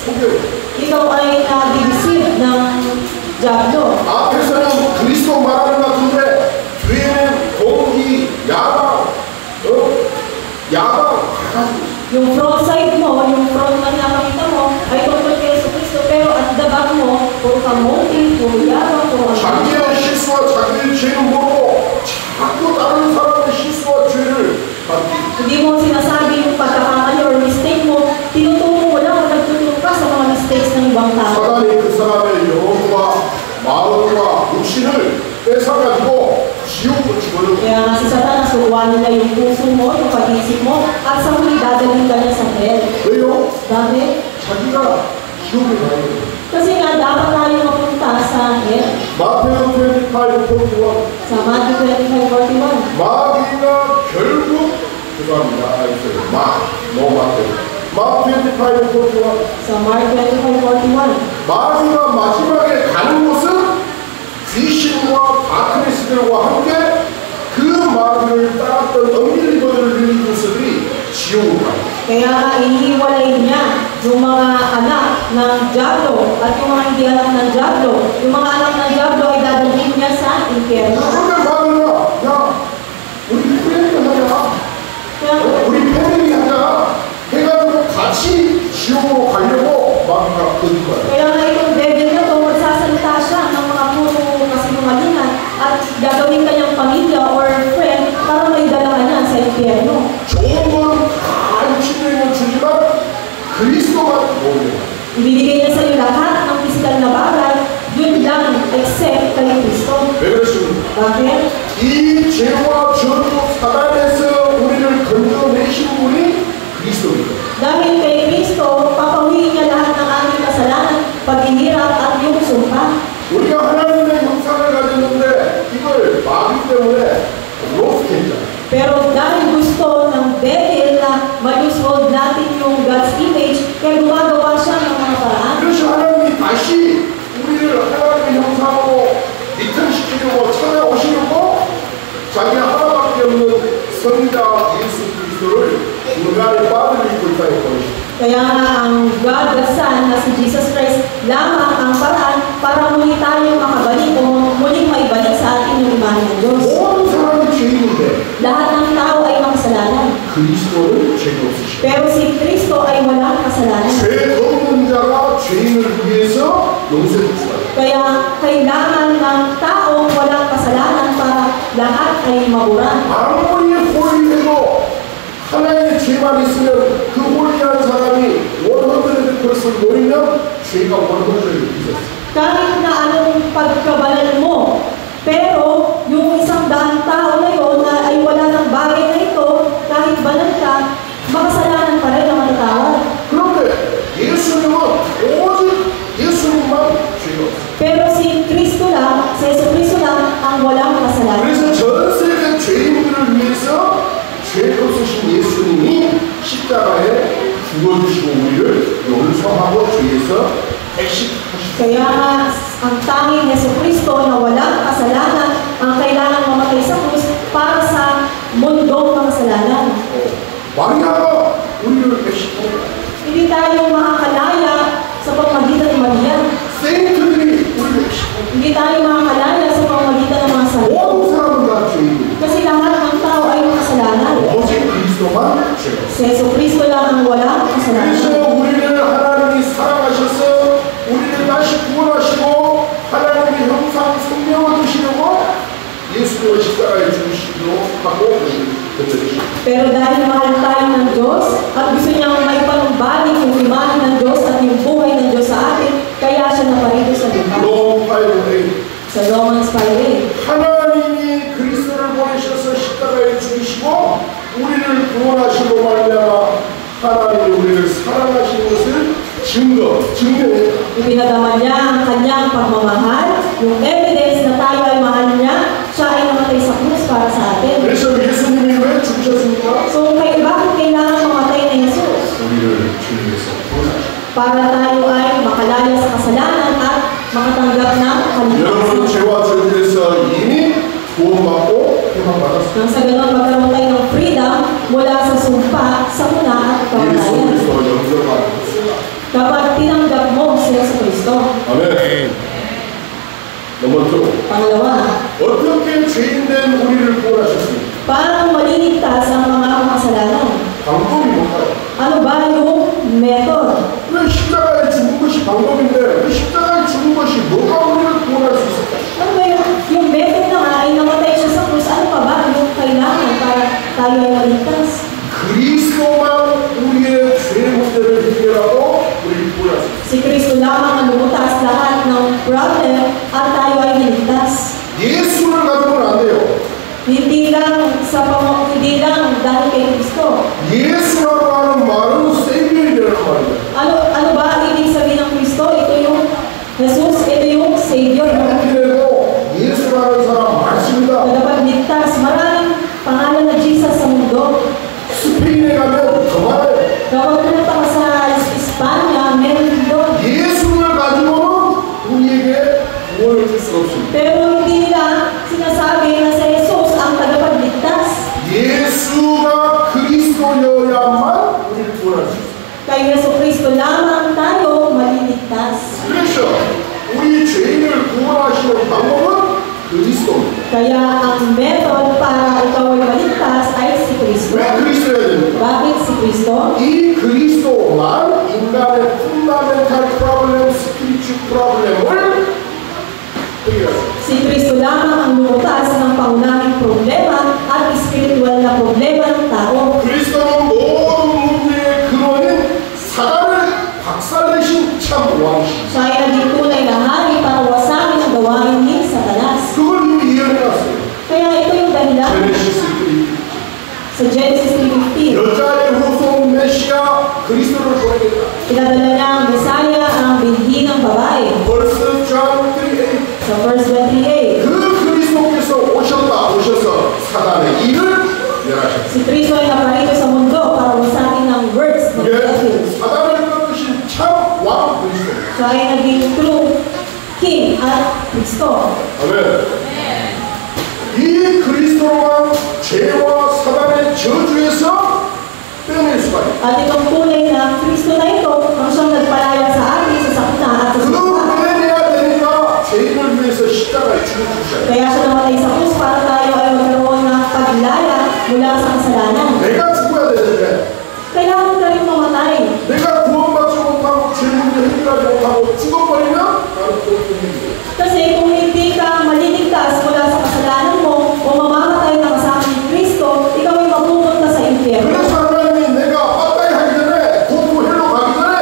속여요. Ikaw ay nabibisip ng Diablo. 앞에서는 그리스도 말하는 것 같은데 뒤에는 동기, 야방, 야방 다 가지고 있어요. Yung front side mo, yung front na nakakita mo, ay tungkol kay Jesucristo, pero at the back mo, puro kamote, puro yabang, puro 자기의 실수와 자기의 죄는 모르고 자꾸 다른 사람의 실수와 죄를 받기. hindi mo sinasabi yung pagkakamali or mistake mo, tinuturo mo lang o nagtuturo ka sa mga mistakes ng ibang tao. 사단이 그 사람의 영혼과 마음과 육신을 뺏어가지고 지옥으로 집어넣고 Kaya nga si Satanas, kukuhanin niya yung puso mo, yung pag-isip mo, at sa huli dadalhin ka niya sa hell. 왜요? Dahil, 자기가 지옥에 가야 돼요. kasi nga dapat tayo mapunta sa hell. 마태오 28:41 Sa Matthew 25:41. 마귀가 결국 죄송합니다. 마태오 28:41 Sa Mark 25:41. 마귀가 마지막에 가는 곳은 귀신과 다크니스들과 함께 그 마귀를 따랐던 언빌리버들을 들린 모습이 지옥으로 가요. Kaya nga inihiwalay niya yung mga anak ng Diablo at yung mga hindi anak ng Diablo. Yung mga anak ng Diablo ay dadalhin niya sa impyerno. 그런데 마귀가 야 우리 패밀리 하자 Kaya, 우리 패밀리 하자 해가지고 같이 지옥으로 가려고 마귀가 끄는 거예요. kaya nga itong devil na to, magsasalita siya ng mga puro kasinungalingan at gagawin kanyang pamilya or friend para may dalahan niya sa impyerno. 좋은 거는 다 육신적인 주지만 그리스도만 모르는 거예요. Ibibigay niya sa iyo lahat ng physical na bagay, yun lang except kay Kristo. 왜 그렇습니까? Bakit? 이 죄와 저주 사단에서 우리를 건져내신 분이 그리스도입니다. Dahil kay Kristo, papawiin niya lahat ng aming kasalanan, paghihirap at yung sumpa. 우리가 하나님의 형상을 가졌는데 이걸 마귀 때문에 로스트했잖아요. Pero dahil gusto ng devil na ma-lose natin yung God's image, kaya gumagawa siya ng mga paraan. 그래서 하나님이 다시 우리를 하나님의 형상으로 리턴시키려고 찾아오시려고 자기 하나밖에 없는 성자 예수 그리스도를 인간의 빠를 입고 있다는 것입니다. Kaya nga ang God the Son na si Jesus Christ lamang ang paraan para muli tayong makabalik o muling maibalik sa atin yung imahe ng Diyos. 모든 사람이 죄인인데 Lahat ng tao ay makasalanan. 그리스도는 죄가 없으시고 Pero si Kristo ay walang kasalanan. 죄 없는 자가 죄인을 위해서 용서해 주시다. Kaya kailangan ng taong walang kasalanan para lahat ay maburan. 아무리 홀리해도 하나님의 죄만 있으면 그 홀리한 사람이 원헌들의 것을 모이면 죄가 원헌들을 있었어요. Kahit na anong pagkabanal mo, pero yung 100 tao na yun na ay wala ng bagay na ito, kahit banal ka, makasalanan pa rin ang matatawad. 그런데 예수님은 오직 예수님만 죄가 없어요. Pero si Kristo lang, si Jesucristo lang ang walang kasalanan. 그래서 전 세계 죄인들을 위해서 죄 없으신 예수님이 십자가에 죽어주시고 우리를 용서하고 죄에서 백식하시고 Kaya nga, ang tanging Jesucristo na walang kasalanan ang kailangan mamatay sa krus para sa mundong makasalanan. 마리아가 우리를 백식하고 Hindi tayo makakalaya sa pamamagitan ni Maria. 세인트들이 우리를 백식하고 Hindi tayo makakalaya sa pamamagitan ng mga salita. 모든 사람은 다 죄인이에요. Kasi lahat ng tao ay makasalanan. 오직 그리스도만 죄가 없어요. Si Si Jesucristo lang ang walang kasalanan. 그래서 우리를 하나님이 사랑하셔서 우리를 다시 구원하시고 하나님의 형상 생명을 주시려고 예수님을 십자가에 죽으시기로 하고 그들이 Pero dahil mahal tayo ng Diyos at gusto niyang may panumbalik yung imahe ng Diyos at yung buhay ng Diyos sa atin, kaya siya naparito sa lupa. 롬 8:8 Sa Romans 5:8. 하나님이 그리스도를 보내셔서 십자가에 죽이시고 우리를 구원하시고 말미암아 하나님이 우리를 사랑하시는 것을 증명했다. Ipinadama niya ang kanyang pagmamahal, yung evidence na tayo ay mahal niya, siya ay namatay sa krus para sa atin. 그래서 예수님이 왜 죽으셨습니까? So, bakit kailangan mamatay na Jesus? 우리를 주님께서 구원하시고 Para tayo ay makalaya sa kasalanan at makatanggap ng 여러분 kaligtasan. 죄와 저주에서 이미 구원받고 해방받았습니다. Nang sa ganun, magkaroon tayo ng freedom mula sa sumpa, sa muna at 예수 kamalayan. 그리스도 영접받았습니다. Kapag tinanggap mo si Jesucristo. 아멘. 넘버 2. Pangalawa, 어떻게 죄인된 우리를 구원하셨습니까? paano maliligtas ang mga makasalanan? 방법이 뭘까요? Ano ba yung method? 왜 십자가에 죽은 것이 방법인데 왜 십자가에 죽은 것이 뭐가 우리를 구원할 수 있을까? Ano ba yung method na nga ay namatay siya sa krus? Ano pa ba yung kailangan para tayo ay maligtas? 그리스도만 우리의 죄 문제를 해결하고 우리를 구원할 수 있습니다. Si Kristo lamang ang lumutas lahat ng problem at tayo ay niligtas. 예수를 가지고는 안 돼요. Hindi lang dahil kay Kristo. 예수라고 하는 말은 세비어이라는 말입니다. Ano ba ang ibig sabihin ng Kristo? Ito yung Jesus, ito yung Savior. 한국인에도 예수라는 사람 많습니다. Na dapat ligtas. Maraming pangalan na Jesus sa mundo. 스페인에 가면 더 많아요. Kapag pumunta ka sa Espanya, meron din doon. 예수를 가지고는 우리에게 구원을 줄 수 없습니다. Pero hindi nila sinasabi na sa Jesus ang tagapagligtas. 예수가 그리스도여야만 우리를 구원할 수 있습니다. Kay Jesucristo lamang tayo maliligtas. 그래서 우리 죄인을 구원하시는 방법은 그리스도입니다. Kaya ang method para ikaw ay maligtas ay si Kristo. 왜 그리스도여야 됩니까? Bakit si Kristo? 이 그리스도만 인간의 펀다멘탈 프로블렘, 스피리추 프로블렘을 해결하십니다. Si Kristo lamang ang lumutas ng pangunahing problema at spiritual na problema ng tao. 그리스도는 모든 문제의 근원인 사단을 박살내신 참 왕이십니다. Siya ay naging tunay na hari para wasakin ang gawain ni Satanas. 그걸 이미 예언해놨어요. Kaya ito yung dahilan 제네시스 3. sa Genesis 3:15. 여자의 후손 메시아 그리스도를 보내겠다. Pinadala niya ang Messiah, ang binhi ng babae. 벌써 John 3:8. Sa verse 28, 그 그리스도께서 오셔서 사단의 일을 멸하셨다. si Kristo ay naparito sa mundo para wasakin ang works ng 이게 devil. 사단을 꺾으신 참 왕 그리스도. Siya ay naging true king at Kristo. 아멘. 이 그리스도만 죄와 사단의 저주에서 빼낼 수가 있다. At itong tunay na Kristo na ito ang siyang nagpalaya sa atin sa sakuna at sa 그거 sumpa. 빼내야 되니까 죄인을 위해서 십자가에 죽어주셔야 돼. Kaya siya namatay sa krus para tayo ay magkaroon ng paglaya mula sa kasalanan. 내가 죽어야 되는데 Kailangan ka rin mamatay. 내가 구원받지 못하고 죄 문제 해결하지 못하고 죽어버리면 나는 구원받는 Kasi kung hindi ka maliligtas mula sa kasalanan mo o mamamatay na kasama ni Kristo, ikaw ay mapupunta sa impyerno. 그래서 하나님이 내가 빠따이 하기 전에 고토헬로 가기 전에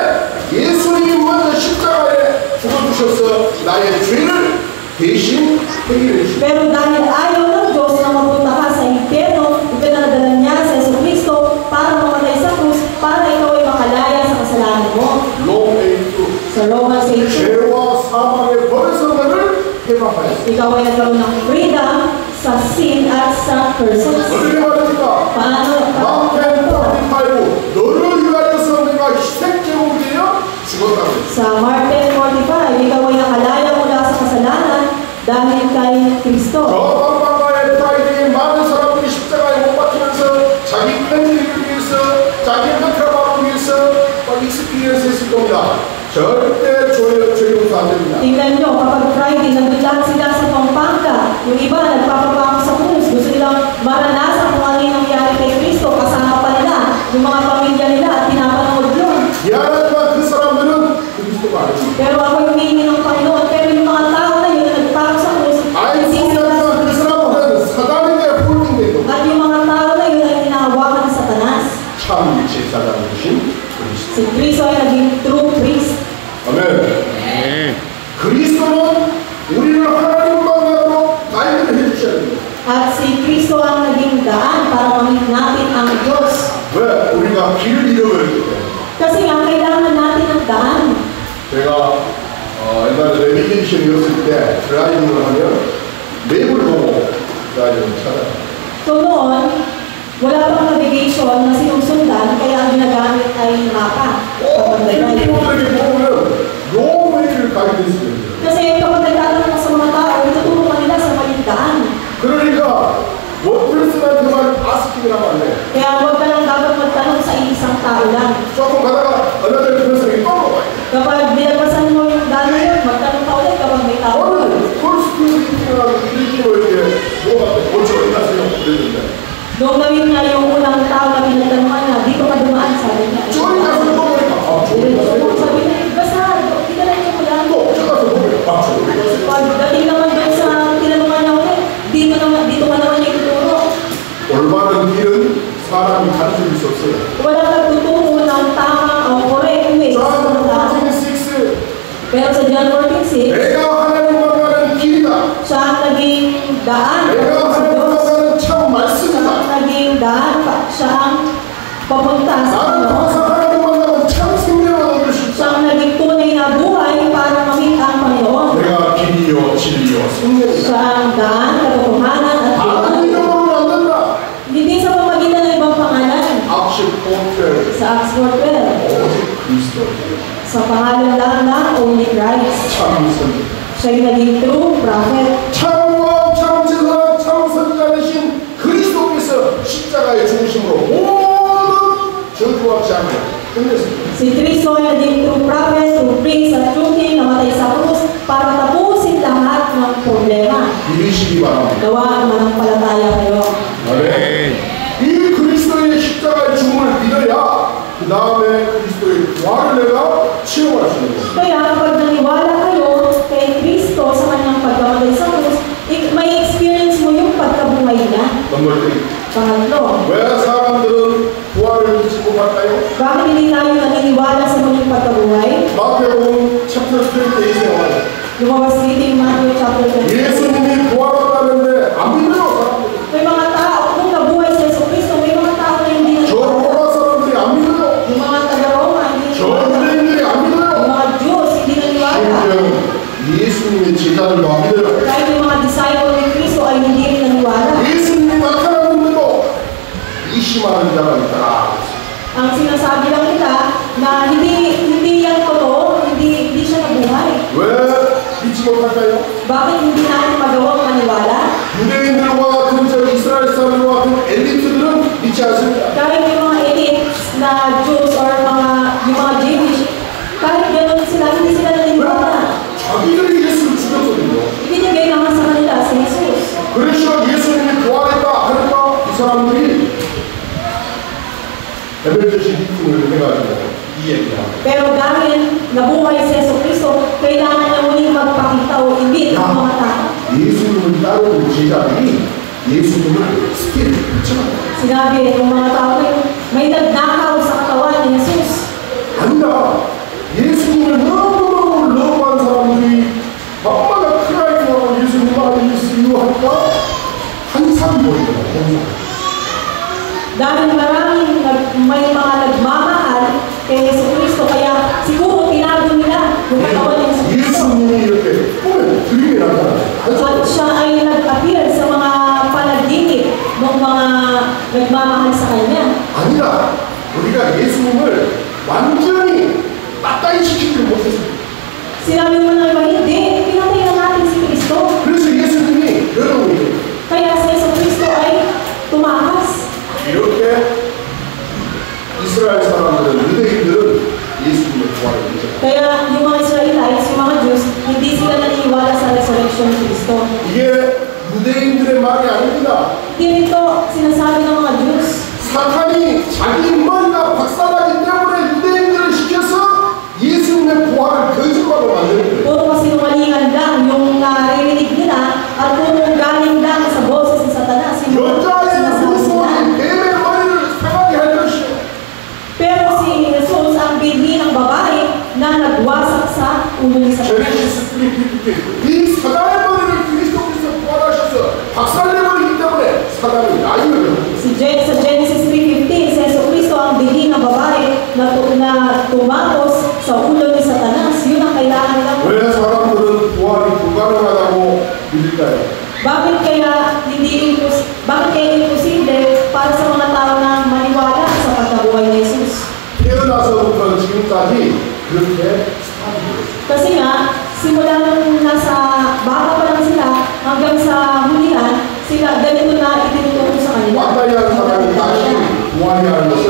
예수님이 먼저 십자가에 죽어주셔서 나의 죄를 대신 해결해 주셨다. Pero dahil ayaw ng Diyos na mapunta ka sa impyerno, ipinadala niya sa Jesucristo para mamatay sa krus para ikaw ay makalaya sa kasalanan mo. 롬 8:2 Sa Romans 8, 죄와 사망의 벌에서 너를 해방하였다. ikaw ay nagkaroon ng freedom sa sin at sa curses. 어떻게 말합니까? Paano? 마태복음 45 너를 위하여서 내가 희생제물이 되어 죽었다고 했다. Sa Mark 10:45, ikaw ay nakalaya mula sa kasalanan dahil kay Kristo. 저 방방가의 프라이드에 많은 사람들이 십자가에 못 박히면서 자기 팬들을 위해서 자기 멘트라를 위해서 익스피리언스 했을 겁니다. 절대 죄 용서 안 됩니다. Tingnan nyo, kapag Friday, nandun lahat sila sa Pampanga. Yung iba, nagpapapako sa krus. Gusto nilang maranasan kung ano yung nangyari kay Kristo. Kasama pa nila yung mga 제사장이신 그리스도. Si Kristo ay naging true priest. 아멘. 그리스도는 우리를 하나님 만나도록 가이드를 해주셔야 됩니다. At si Kristo ang naging daan para mamit natin ang Diyos. 왜? 우리가 길을 잃어버렸기 때문에. Kasi nga, kailangan natin ng daan. 제가 옛날에 내비게이션이었을 때 드라이빙을 하면 맵을 보고 드라이빙을 찾아요. So noon, wala pang navigation na sinusundan, kaya ang ginagamit ay mapa. Kapag nag-drive. 길목들이 보면 롱웨이를 가게 됐습니다. Kasi kapag nagtatanong ka sa mga tao, ituturo ka nila sa maling daan. 그러니까 원플스한테만 아스킹을 하면 안 돼. Kaya huwag ka lang dapat magtanong sa isang tao lang. 조금 가다가 얼마전에 플스에게 떠먹어요. Kapag binagpasan mo yung daan yun, magtanong ka ulit kapag may tao. 오늘 폴스크리스티나고 일기로 이렇게 뭐가 어쩌고 일났어요. 그랬는데 Noong gawin niya yung unang tao na pinatanungan na, dito ka dumaan, sabi niya. 저리 가서 먹으니까 아 저리 가서 Sabi niya, basta, tinanong ko lang. 또 저가서 먹으니까 아 저리 가서 Pagdating naman doon sa tinanungan niya ulit, dito ka naman niya ituturo. 올바른 길은 사람이 가르칠 수 없어요. Walang nagtuturo ng tamang o correct way sa mga tao. John 14:6 Pero sa John 14:6, 내가 하나님 만나는 길이다. siya ang naging daan. 내가 Sa 하나님 Diyos. 만나는 참 Siya ang 말씀이다. naging daan. Siya ang papunta sa 나는 Diyos. 항상 하나님 만나면 참 생명을 얻을 수 Siya 있다. ang naging tunay na buhay para mamit ang Panginoon. 내가 길이요 진리요 생명이다. Siya ang daan, katotohanan at 다른 buhay. 이름으로는 안 된다. Hindi sa pamagitan ng ibang pangalan. 악십 포트 Sa Acts 4:12, 오직 그리스도 sa pangalan lang ng only Christ. 참 선지. Siya yung naging true prophet. 참과 참제사 참선자 되신 그리스도께서 십자가의 죽으심으로 모든 저주와 재앙을 끝냈습니다. Si Kristo ay naging true prophet, true priest, at true king, namatay sa krus para tapusin lahat ng problema. 믿으시기 바랍니다. Gawa manampalataya kayo. 아멘. 이 그리스도의 십자가의 죽음을 믿어야 그 다음에 그리스도의 부활을 내가 체험할 수 있는 겁니다. Kaya kapag naniwala kayo kay Kristo sa kanyang pagkamatay sa krus, may experience mo yung pagkabuhay niya. Number 3. Pangatlo, 왜 사람들은 부활을 믿지 못할까요? bakit hindi tayo naniniwala sa muling pagkabuhay? 마태복음 챕터 28에 나와요. Lumabas dito yung Matthew chapter 20. 예수님이 부활했다는데 안 믿어요, 사람들이. May mga tao, kung nabuhay si Yesu Kristo, may mga tao na hindi 저 naniniwala. 로마 사람들이 안 믿어요. Yung mga taga-Roma, hindi 저 naniniwala. 유대인들이 안 믿어요. Yung mga Diyos, hindi naniniwala. 심지어 예수님의 제자들도 안 믿어요. Kahit yung mga disciple ni Kristo ay hindi rin naniniwala. 예수님이 나타났는데도 의심하는 자가 있다. Ang sinasabi lang nila na hindi yan totoo, hindi siya nabuhay. 왜 믿지 못할까요? Bakit hindi natin magawang maniwala? 유대인들과 같은 저 이스라엘 사람들과 같은 엘리트들은 믿지 않습니다. Kahit yung mga elites na Jews or yung mga Jewish, kahit gano'n sila, hindi sila naniniwala. 자기들이 예수를 죽였거든요. Ibinigay naman sa kanila si Jesus. 그래서 예수님이 부활했다 하니까 이 사람들이 에베레스트 미팅을 해가지고 이 얘기합니다. Pero dahil nabuhay si Yesu Kristo, kailangan niya muling magpakita o ibig ang mga tao. 예수님을 따르는 제자들이 예수님을 스킬을 붙여요. Sinabi ng mga tao may nagnakaw sa katawan ni Jesus. 아니라 예수님을 너무너무 러브한 사람들이 밤마다 크라이하고 예수님 안에 예수 하니까 한산 보이더라고요. 한산. Dahil may mga nagmamahal kay Yesu Kristo, kaya siguro tinago nila yung katawan ni Yesu Kristo. 예수님이 이렇게 보면 그림이 나타나요. At siya ay nag-appear sa mga panaginip ng mga nagmamahal sa Kanya. 아니라 우리가 예수님을 완전히 따따이 시키지 못했습니다. Sinabi mo na naman, hindi, pinatay na natin si Kristo. 그래서 예수님이 여러분이 Kaya si Yesu Kristo ay tumakas. 이렇게 이스라엘 사람들은 유대인들은 예수님의 부활을 믿어요. Kaya yung mga Israelites, yung mga Jews, hindi sila naniniwala sa resurrection ni Kristo. 이게 유대인들의 말이 아닙니다. Hindi ito sinasabi ng mga Jews. 사탄이 자기 머리가 박살나기 때문에 유대인들을 시켜서 예수님의 부활을 거짓말로 만드는 거예요. Puro kasinungalingan lang yung narinig nila at puro galing lang sa boses ni Satanas. Yung 여자의 sinasabi nila. 무서운 뱀의 머리를 상하게 할 것이요. na nagwasak sa ulo ni Satanas. 제네시스 3:15 이 사단의 머리를 그리스도께서 부활하셔서 박살내버리기 때문에 사단은 나이를 Sa Genesis 3:15, si Yesu Cristo ang bighi ng babae na tumakos sa ulo ni Satanas. Yun ang kailangan lang. 왜 사람들은 부활이 불가능하다고 믿을까요? Bakit kaya imposible para sa mga tao na maniwala sa pagkabuhay ni Jesus? 태어나서부터 지금까지 그렇게 살아있어요. Kasi nga, simula nung nasa bata pa lang sila hanggang sa hulihan, sila ganito na itinuturo sa kanila. 마다이한 사람이 다시 부활이라는 것은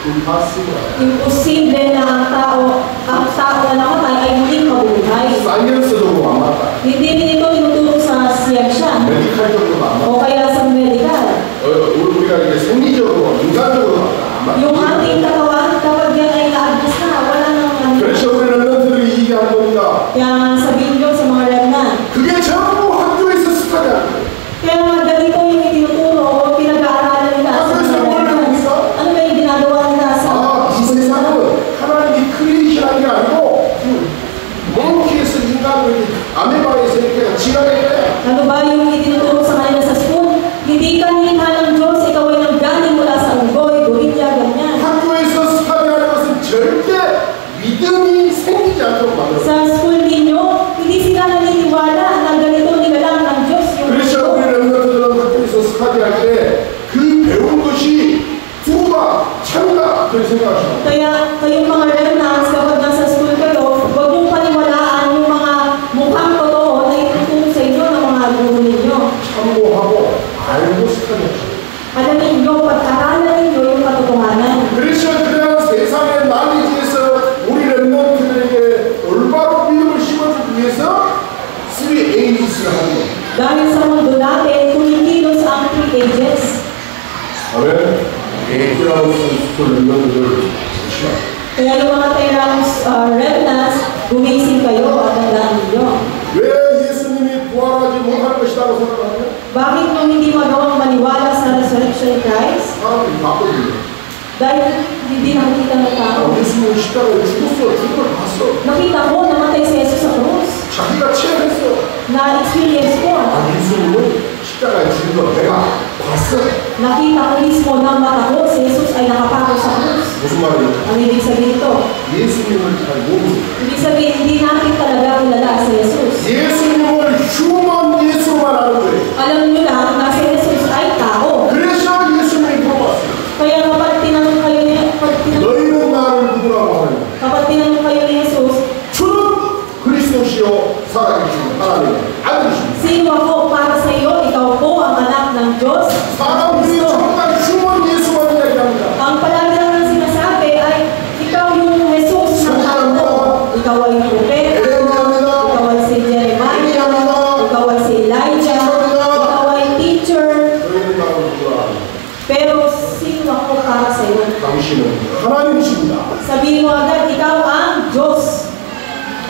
impossible. Imposible na ang tao na namatay ay muling mabuhay. 사이언스적으로 안 맞다. Hindi rin ito tinuturo sa siyensya 메디칼적으로도 안 맞다. o kaya sa medical. 우리가 이게 생리적으로, 인간적으로 안 Yung 맞다. ating katawan, kapag yan ay naagos na, wala nang ano. 그래서 우리 렘넌트를 이기하는 겁니다. Kaya nga sabihin nyo sa mga remnant. 그게 전부 학교에서 습관이야. Kaya nga ganito yung itinuturo o pinag-aaralan nila sa mga remnants. Ano ba yung ginagawa nila sa 이 세상은 하나님이 크리에이션한 게 아니고 몽키에서 인간을 아메바에서 이렇게 지나게 돼. ano ba yung itinuturo sa kanila sa school? Hindi ka nilikha ng Diyos, ikaw ay nanggaling mula sa unggoy, gorilla, ganyan. 학교에서 습관이라는 것은 절대 믿음이 생기지 않도록 만들어. Sa school ninyo, hindi sila naniniwala na ganito nilalang ng Diyos yung 그래서 우리 렘넌트들은 학교에서 습관이할 때 그 배운 것이 두다, 참다 그렇게 생각하시고 Kaya kayong mga remnants, kapag nasa school kayo, huwag niyong paniwalaan yung mga mukhang totoo na ituturo sa inyo ng mga guru ninyo. 참고하고 알고 습관이었죠. Alam ninyo, pagkakalan ninyo yung katotohanan. 그래서 그냥 세상의 난리지에서 우리 렘넌트들에게 올바른 믿음을 심어주기 위해서 3Ages를 하는 거예요. Dahil sa mundo natin, kumikilos ang 3 ages. 아멘. 에이프라우스 스쿨 멤버들 조심하세요. Kaya yung mga Tyrannos remnants, gumising kayo at tandaan ninyo. 왜 예수님이 부활하지 못할 것이라고 생각하냐? Bakit nung hindi magawang maniwala sa resurrection ni Christ? 사람들이 바꿔주는 Dahil hindi nakikita ng tao. 예수님은 십자가에 죽었어. 죽은 걸 봤어. Nakita ko, namatay si Jesus sa krus. 자기가 체험했어. Na-experience ko. 예수님은 십자가에 죽은 걸 내가 봤어. Nakita ko mismo ng mata ko, si Jesus ay nakapako sa krus. 무슨 말이야? Ang ibig sabihin ito, 예수님을 잘 모르고 ibig sabihin, hindi natin talaga kilala si Jesus. 예수님을 휴먼 예수만 아는 거예요. Alam nyo lang na si Jesus ay tao. 그래서 예수님이 물어봤어요. Kaya kapag tinanong kayo ni 너희는 나를 누구라고 하느냐? Jesus, 주는 그리스도시요 살아계신 하나님의 아들이십니다. sino ako para sa iyo? Ikaw po ang anak ng Diyos. 사람들이 정말 휴먼 예수만 이야기합니다. Ang palagi lang sinasabi ay, ikaw yung Jesus ng tao. Ikaw ay propeta. Ikaw ay si Jeremiah. Ikaw ay si Elijah. Ikaw ay teacher. 너희는 나를 누구라 하느냐? Pero sino ako para sa iyo? 당신은 하나님이십니다. Sabihin mo agad, ikaw ang Diyos.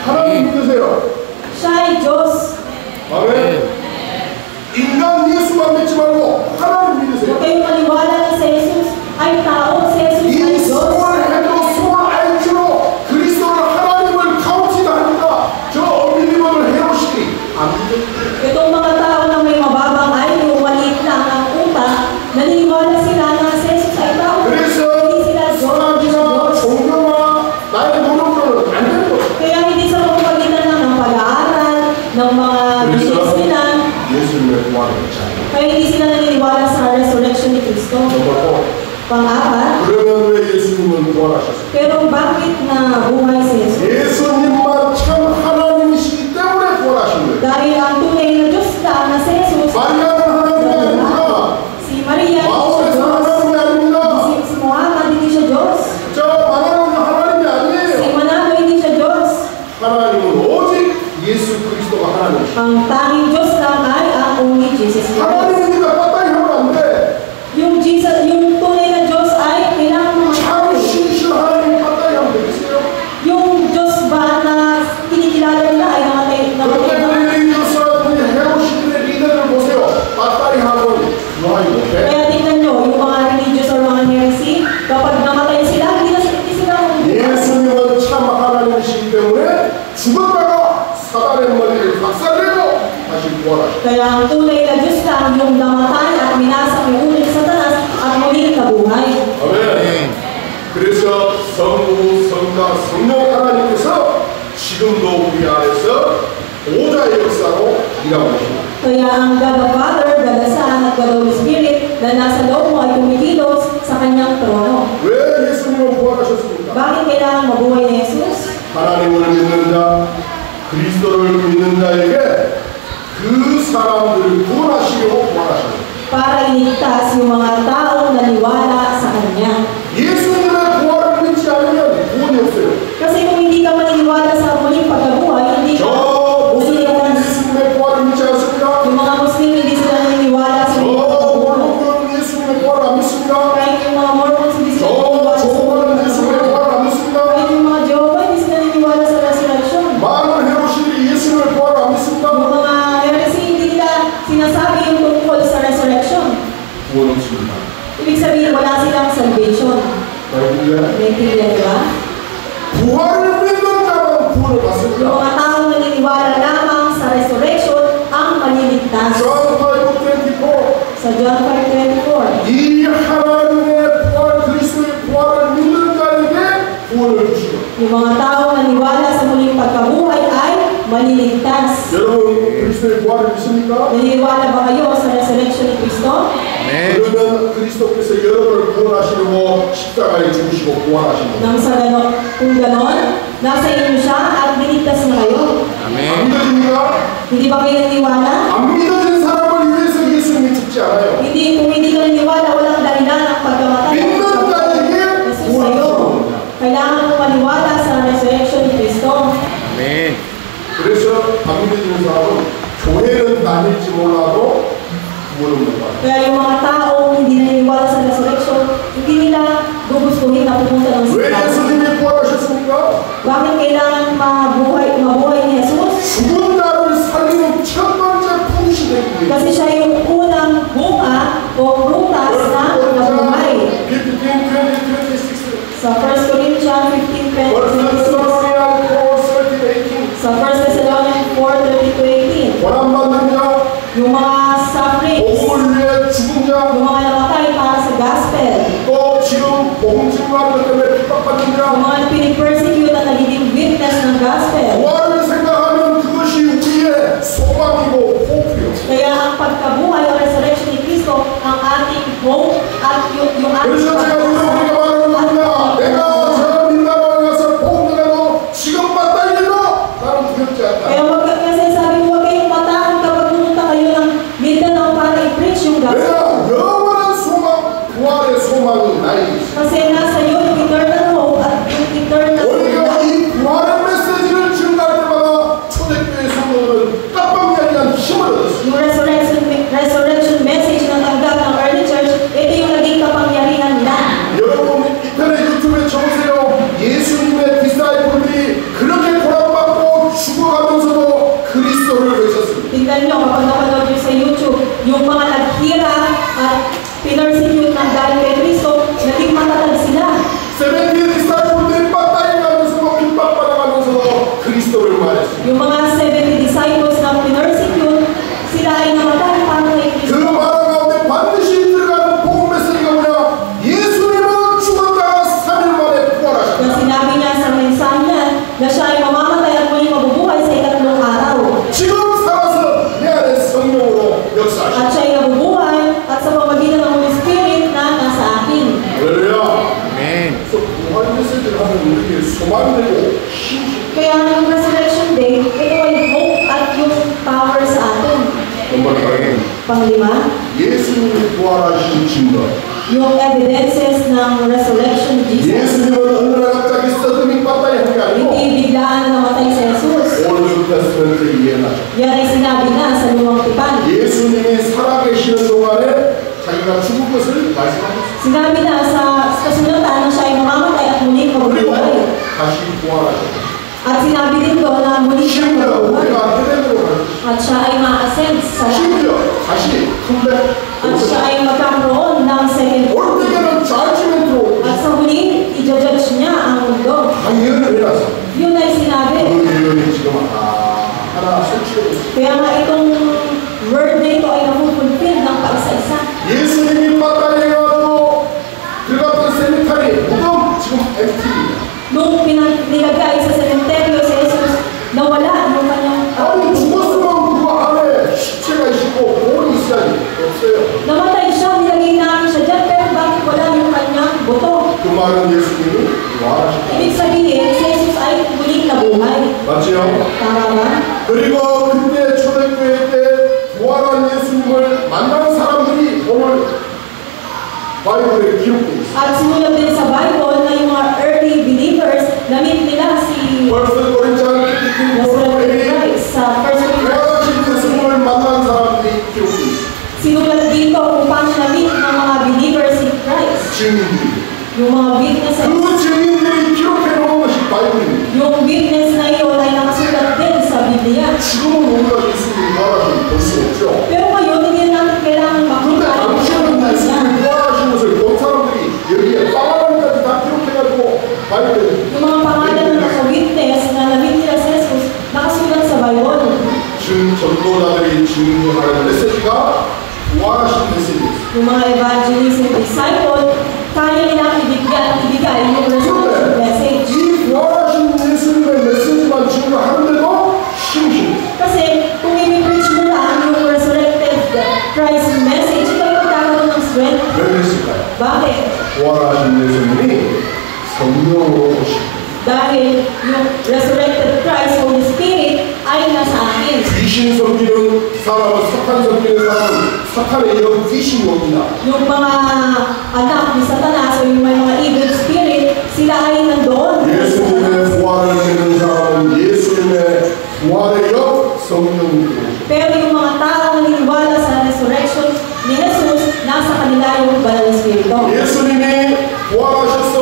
하나님 믿으세요. Siya ay Diyos. 아멘. 인간 예수만 믿지 말고 하나님 믿으세요. Huwag kayong maniwala na si Jesus ay tao. Si Jesus 이 ay Diyos. 소원을 해도 소원 IQ로 그리스도를 하나님을 카운팅다 하니까 저 어빌리버를 해오시기 안 됩니다. Itong mga tao na may mababang IQ, maliit lang ang utak, naniniwala sila na si Jesus ay tao. 그래서 Hindi sila Diyos. 사람이나 종교나 나의 노력으로는 안 되는 거예요. Kaya hindi sa pagpagitan lang ng pag-aaral, ng mga business nila, 예수님의 구원을 찾는 kaya hindi sila naniniwala sa resurrection ni Cristo. 거고 Pang-apat, 그러면 왜 예수님은 구원하셨어요? pero bakit na buhay si Jesus? 예수님만 참 하나님이시기 때문에 구원하신 거예요. Dahil ang tunay na Diyos lang na si Jesus, 마리아는 하나님이 아닙니다. si Maria, hindi siya 마음에서 Diyos. 하나님이 아닙니다. Si Muhammad, hindi siya Diyos. 저 마나는 하나님이 Si 아니에요. Manalo, hindi siya Diyos. 하나님은 오직 예수 그리스도가 하나님이시죠. Ang tanging Diyos lang ay ang only Jesus Christ. 하나님이니까 빠따리 하면 안 돼. Yung Jesus, yung tunay na Diyos ay kailangan mo 참 신실 하나님 빠따리 하면 되겠어요? yung Diyos ba na kinikilala nila ay namatay na. 그런데 릴리지어스 해오시는 리더를 보세요. 빠따리 하면 좋아요 못해? Kaya tingnan nyo, yung mga religious or mga heresy, kapag namatay sila, hindi sila 예수님은 참 하나님이시기 성부, 성자, 성령 하나님께서 지금도 우리 안에서 보좌의 역사로 일하고 계십니다. Kaya ang God the Father, God the Son, at God the Holy Spirit na nasa loob mo ay kumikilos sa kanyang trono. 왜 예수님은 부활하셨습니까? Bakit kailangan mabuhay ni Jesus? 하나님을 믿는 자, 그리스도를 믿는 자에게 그 사람들을 구원하시려고 부활하셨습니다. Para iligtas yung mga taong naniwala sa Kanya. 예수님의 부활을 믿지 않으면 구원이 없어요. Kasi kung hindi ka maniniwala sa muling pagkabuhay, hindi ka 저 무슬림은 maliligtas. 예수님의 부활을 믿지 않습니다. Yung mga Muslim hindi sila naniniwala sa 저 muling pagkabuhay. 모르는 예수님의 부활을 안 믿습니다. Kahit yung mga Mormons hindi sila 저 naniniwala sa 조금은 muling 예수님의 pagkabuhay. 부활을 안 믿습니다. Kahit yung mga Jehovah hindi sila naniniwala sa resurrection. 많은 해로신들이 예수님의 부활을 안 믿습니다. Yung mga heresy hindi nila sinasabi yung tungkol sa resurrection. 구원 없습니다. Ibig sabihin wala silang salvation. 할렐루야. Naintindihan niyo ba? 부활을 믿는 자만 구원을 Yung 받습니다. mga taong naniniwala lamang sa resurrection ang maliligtas. John 5:24 Sa John 5:24. 이 하나님의 부활 그리스도의 부활을 믿는 자에게 구원을 주시고 Yung mga taong naniwala sa muling pagkabuhay ay maliligtas. 여러분 그리스도의 부활을 믿습니까? Naniniwala ba kayo sa resurrection ni Cristo? 그러면 그리스도께서 여러분을 구원하시려고 십자가에 죽으시고 부활하신 Nang sa kung ganon, nasa inyo siya at niligtas na kayo. 안 믿어집니까? Hindi ba kayo naniniwala? 안 믿어진 사람을 위해서 예수님이 죽지 않아요. Kung hindi ka naniniwala, walang dahilan ang pagkamatay. 믿는 자에게 Jesus 구원을 sa'yo. 주십니다. Kailangan mo maniwala sa resurrection ni Cristo. 그래서 안 믿어지는 사람은 교회는 다닐지 몰라도 구원을 못 받아요. Kaya yung mga taong hindi naniniwala sa resurrection, hindi nila gugustuhin na pupunta ng 왜 simbahan. 예수님이 부활하셨습니까? Bakit kailangan mabuhay ni Jesus? 죽은 자를 살리는 첫 번째 풍신의 Kasi siya yung unang bunga o prutas na nabuhay. 15:20-26 Sa 1 Corinthians 15:26, sa 1 Thessalonians 4:30-18, 고난받는 자, yung mga sufferings, 복음을 위해 죽은 자, yung mga namatay para sa gospel, 또 지금 복음 증거하는 것 때문에 핍박받는 yung 자, mga pinipersecute at nagiging witness ng gospel. 부활을 생각하면 그것이 우리의 소망이고 호프요. Kaya ang pagkabuhay o resurrection ni Cristo ang ating hope at yung ating 그래서 제가 우리가 말하는 겁니다. 내가 저 민다방에 가서 복음 전하고 지금 맞다이래도 나는 두렵지 않다. Kaya kasi sabi ko, huwag kayong matakot kapag pumunta kayo ng Mindanao para i-preach yung gospel. 왜냐? 영원한 소망, 부활의 소망이 나에게 있어. Kasi nasa iyo yung eternal hope at yung eternal 우리가 이 부활의 메시지를 증가할 때마다 초대교회 성도들은 깜빡이한 힘을 얻었어요. yung resurrection message na tanggap ng early church, ito yung naging kapangyarihan nila. 여러분 인터넷 유튜브에 쳐보세요. 예수님의 디사이플들이 그렇게 고난받고 죽어가면서도 그리스도를 외쳤습니다. Tingnan nyo, kapag napanood nyo sa YouTube, yung mga naghirap at pinersecute ng dahil kay Cristo, naging matatag sila. 70 디사이플들이 빠따이 가면서도 핍박받아가면서도 그리스도를 말했습니다. Yung mga 70 disciples na pinersecute, sila ay namatay para kay 그 Cristo. 말 가운데 반드시 들어가는 복음 메시지가 뭐냐? 예수님은 죽었다가 3일 만에 부활하셨다. Na sinabi niya sa mensahe niya na siya ay mamamatay at muling mabubuhay sa ikatlong araw. 지금 살아서 내 안에 성령으로 At 역사하셨다. siya ay nabubuhay at sa pamamagitan ng Holy Spirit na nasa akin. 할렐루야. 그래서 부활 메시지를 하면 우리에게 소망되고 힘이 Kaya ng Resurrection Day, ito ay hope at yung power sa atin. Panglima, 예수님이 부활하신 증거. yung evidences ng resurrection ni Jesus. 예수님은 어느 날 갑자기 서든이 빠따이 한 게 아니고 Hindi biglaan na namatay si Jesus. 올드 테스트먼트에 이해하죠. Yan ay sinabi na sa lumang tipan. 예수님이 살아계시는 동안에 자기가 죽을 것을 말씀하셨어요. Sinabi na sa kasunatan na siya ay mamamatay at muling 그리고 mabubuhay. 다시 부활하셨어요. At sinabi din doon na muling siyang 심지어 mabubuhay. 우리가 헤덴으로 가셨어요. At siya ay ma-ascend sa langit. 심지어 다시 컴백. At siya ay magkakaroon ng second 올 coming. 때에는 자지멘트로 At sa huli, i-judge niya ang mundo. 다 예언을 해놨어. Yun ay sinabi. 그 예언이 지금 하나 설치되고 있어요. Kaya nga itong word na ito ay napupulpil ng paisa-isa. 예수님이 빠따이 해가지고 들어갔던 세미타리 무덤 지금 MT Nung nilagay sa sementeryo si Jesus, nawala yung kanyang 아니 죽었으면 그 안에 시체가 있고 볼이 있어야지. 없어요. namatay siya, nilagay namin siya dyan, pero bakit wala yung kanyang buto? 그 말은 예수님이 부활하셨다. Ibig sabihin, si Jesus ay muling nabuhay. 맞지요? Tama ba? 그리고 그때 초대교회 때 부활한 예수님을 만난 사람들이 오늘 바이블에 기록되어 있어요. At sinulat din sa Bible na yung mga early believers, na-meet nila si 벌써 고린도전 Christ sa 1 Corinthians. 부활하신 예수님을 만난 사람들이 기록되어 있어요. Sinulat dito kung paano na-meet ng mga believers si Christ. 증인들이. Yung mga witnesses. 그 증인들이 기록해 놓은 것이 바이블입니다. Yung witness na iyon ay nakasulat din sa Biblia. 지금은 우리가 예수님 부활하신 볼 수 없죠. Pero ngayon, hindi natin kailangan 그런데 makita yung 당시에는 예수님 부활하신 것을 본 사람들이 여기에 빵하나까지 다 기록해가지고 바이블에 yung mga pangalan ng mga witness na na-meet nila si Jesus, nakasulat sa Bible. 전도자들이 증거하는 메시지가 부활하신 메시지입니다. Yung mga evangelist and disciple, kaya nilang ibigay yung resurrection message. 이 부활하신 예수님의 메시지만 증거하는데도 힘이 Kasi kung i-preach mo lang yung resurrected Christ message, ito yung magkakaroon ng strength. 왜 그랬을까요? Bakit? 부활하신 예수님이 성령으로 오시고 Dahil yung resurrected Christ, Holy Spirit, ay nasa akin. 귀신 섬기는 사람은 사탄 섬기는 사람은 사탄의 이런 귀신이 옵니다. Yung mga anak ni Satanas o yung may mga evil spirit, sila ay nandoon. 예수님의 부활을 믿는 사람은 예수님의 부활의 역 성령이 오시고 Pero yung mga tao na naniniwala sa resurrection ni Jesus, nasa kanila yung banal na spirito. 예수님이 부활하셔서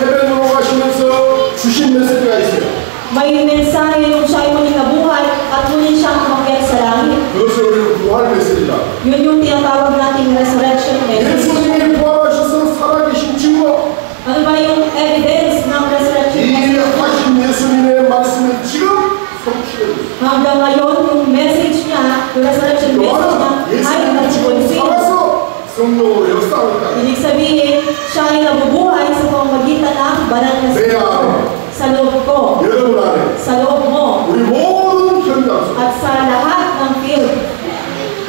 해변으로 가시면서 주신 메시지가 있어요. May mensahe yung siya ay muling nabuhay at muling siyang umakyat sa langit. 그것을 우리는 부활 메시지다. Yun yung tinatawag nating resurrection message. 예수님이 부활하셔서 살아계신 증거, Ano ba yung evidence ng resurrection 이 message? 하신 예수님의 말씀이 지금 성취되고 있어요. Hanggang ngayon, yung message niya, yung resurrection message niya, ay 예수님이 지금 nag-fulfill. 살아서 성령으로 역사하고 있다. Ibig sabihin, siya ay nabubuhay sa pamamagitan ng banal na spirito. Sa loob ko, 여러분 안에 sa loob mo, 우리 모든 현장 속 at sa lahat ng field.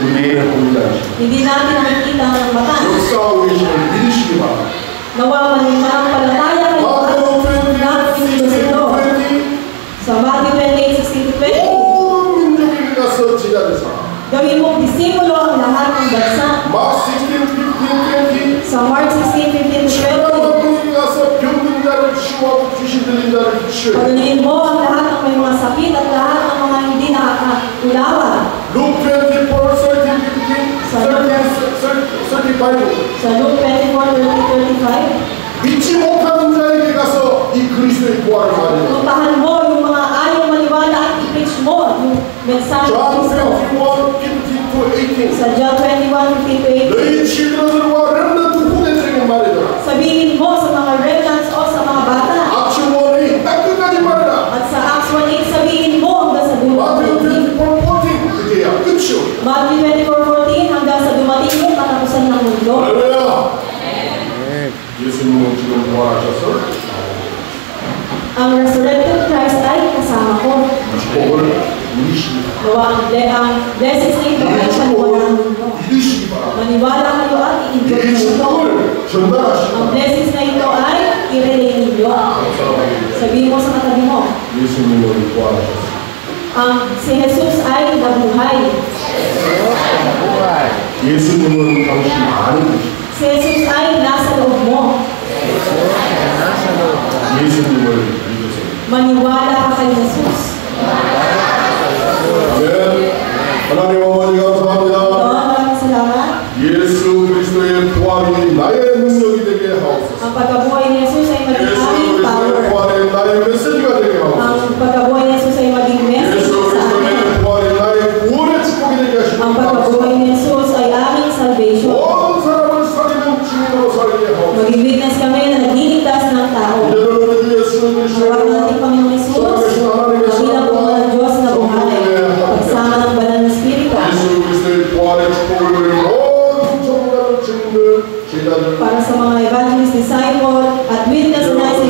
우리의 공장이십니다. Hindi natin nakikita ng mata. 역사하고 계시는 믿으시기 바랍니다. Nawa manampalataya kayo at 마태오 20, natin ito. 20, Sa Matthew 28:16-20, 모든 민족에게 가서 제자되사. gawin mong disipulo ang lahat ng bansa. 막 16, 15, 20. Sa Mark 16:15-20, 천하만국에 가서 병든 자를 치유하고 귀신 들린 자를 치유해. pagaliin mo ang lahat ng may mga sakit at lahat ng mga hindi nakakulawa. Luke 24, 13, 15, 35. Sa Luke 24:30-35, 믿지 못하는 자에게 가서 이 그리스도의 부활을 말해요. puntahan mo yung mga ayaw maniwala at i-preach mo yung mensahe ng John Kristo. 21, 15 to 18. Sa John 21:15-18, 너희 children과 렘넌트 후대들에게 말해라. sabihin mo sa mga remnants o sa mga bata. 악취 원이 딱 끝까지 말해라. At sa Acts 1:8, sabihin mo hanggang sa 마태오 dumating. 24, 14. 그게야 끝이요. Matthew 24:14, hanggang sa dumating yung katapusan ng mundo. 할렐루야. 예수님은 지금 부활하셔서 Ang resurrected Christ ay kasama ko. 축복을 누리십니다. Nawa ang blessings na ito ay paniwalaan ninyo. 믿으시기 바랍니다. Maniwala kayo at i-enjoy 이 nyo ito. 축복을 전달하시기 Ang 바랍니다. blessings na ito ay i-relay ninyo. Sabihin mo sa katabi mo, 예수님은 부활하셨습니다. ang si Jesus ay nabuhay. 예수님은 당신 안에 계십니다. Si Jesus ay nasa loob mo. 예수님을 믿으세요. Maniwala ka kay Jesus. 아멘. 하나님 아버지 감사합니다. Lord, maraming salamat. 예수 그리스도의 부활이 나의 능력이 되게 하옵소서. Ang pagkabuhay ni Jesus ay maging 예수 aming 그리스도의 power. 부활이 나의 메시지가 되게 하옵소서. Ang pagkabuhay ni Jesus ay maging message 예수 sa amin. 그리스도의 부활이 나의 구원의 축복이 되게 하시고 Ang pagkabuhay ni Jesus ay aming salvation. 모든 사람을 살리는 주인으로 살게 하옵소서. Maging witness kami na nagliligtas ng tao. 이제는 우리 주 예수 Tawag natin 그리스도의 Panginoong Jesus, kabilang po ng Diyos na buhay, pagsama ng banal na Espiritu, 예수 그리스도의 부활의 축복을 누리는 모든 전문가들, 증인들, 제자들 para sa mga evangelist, disciple, at witness na nasa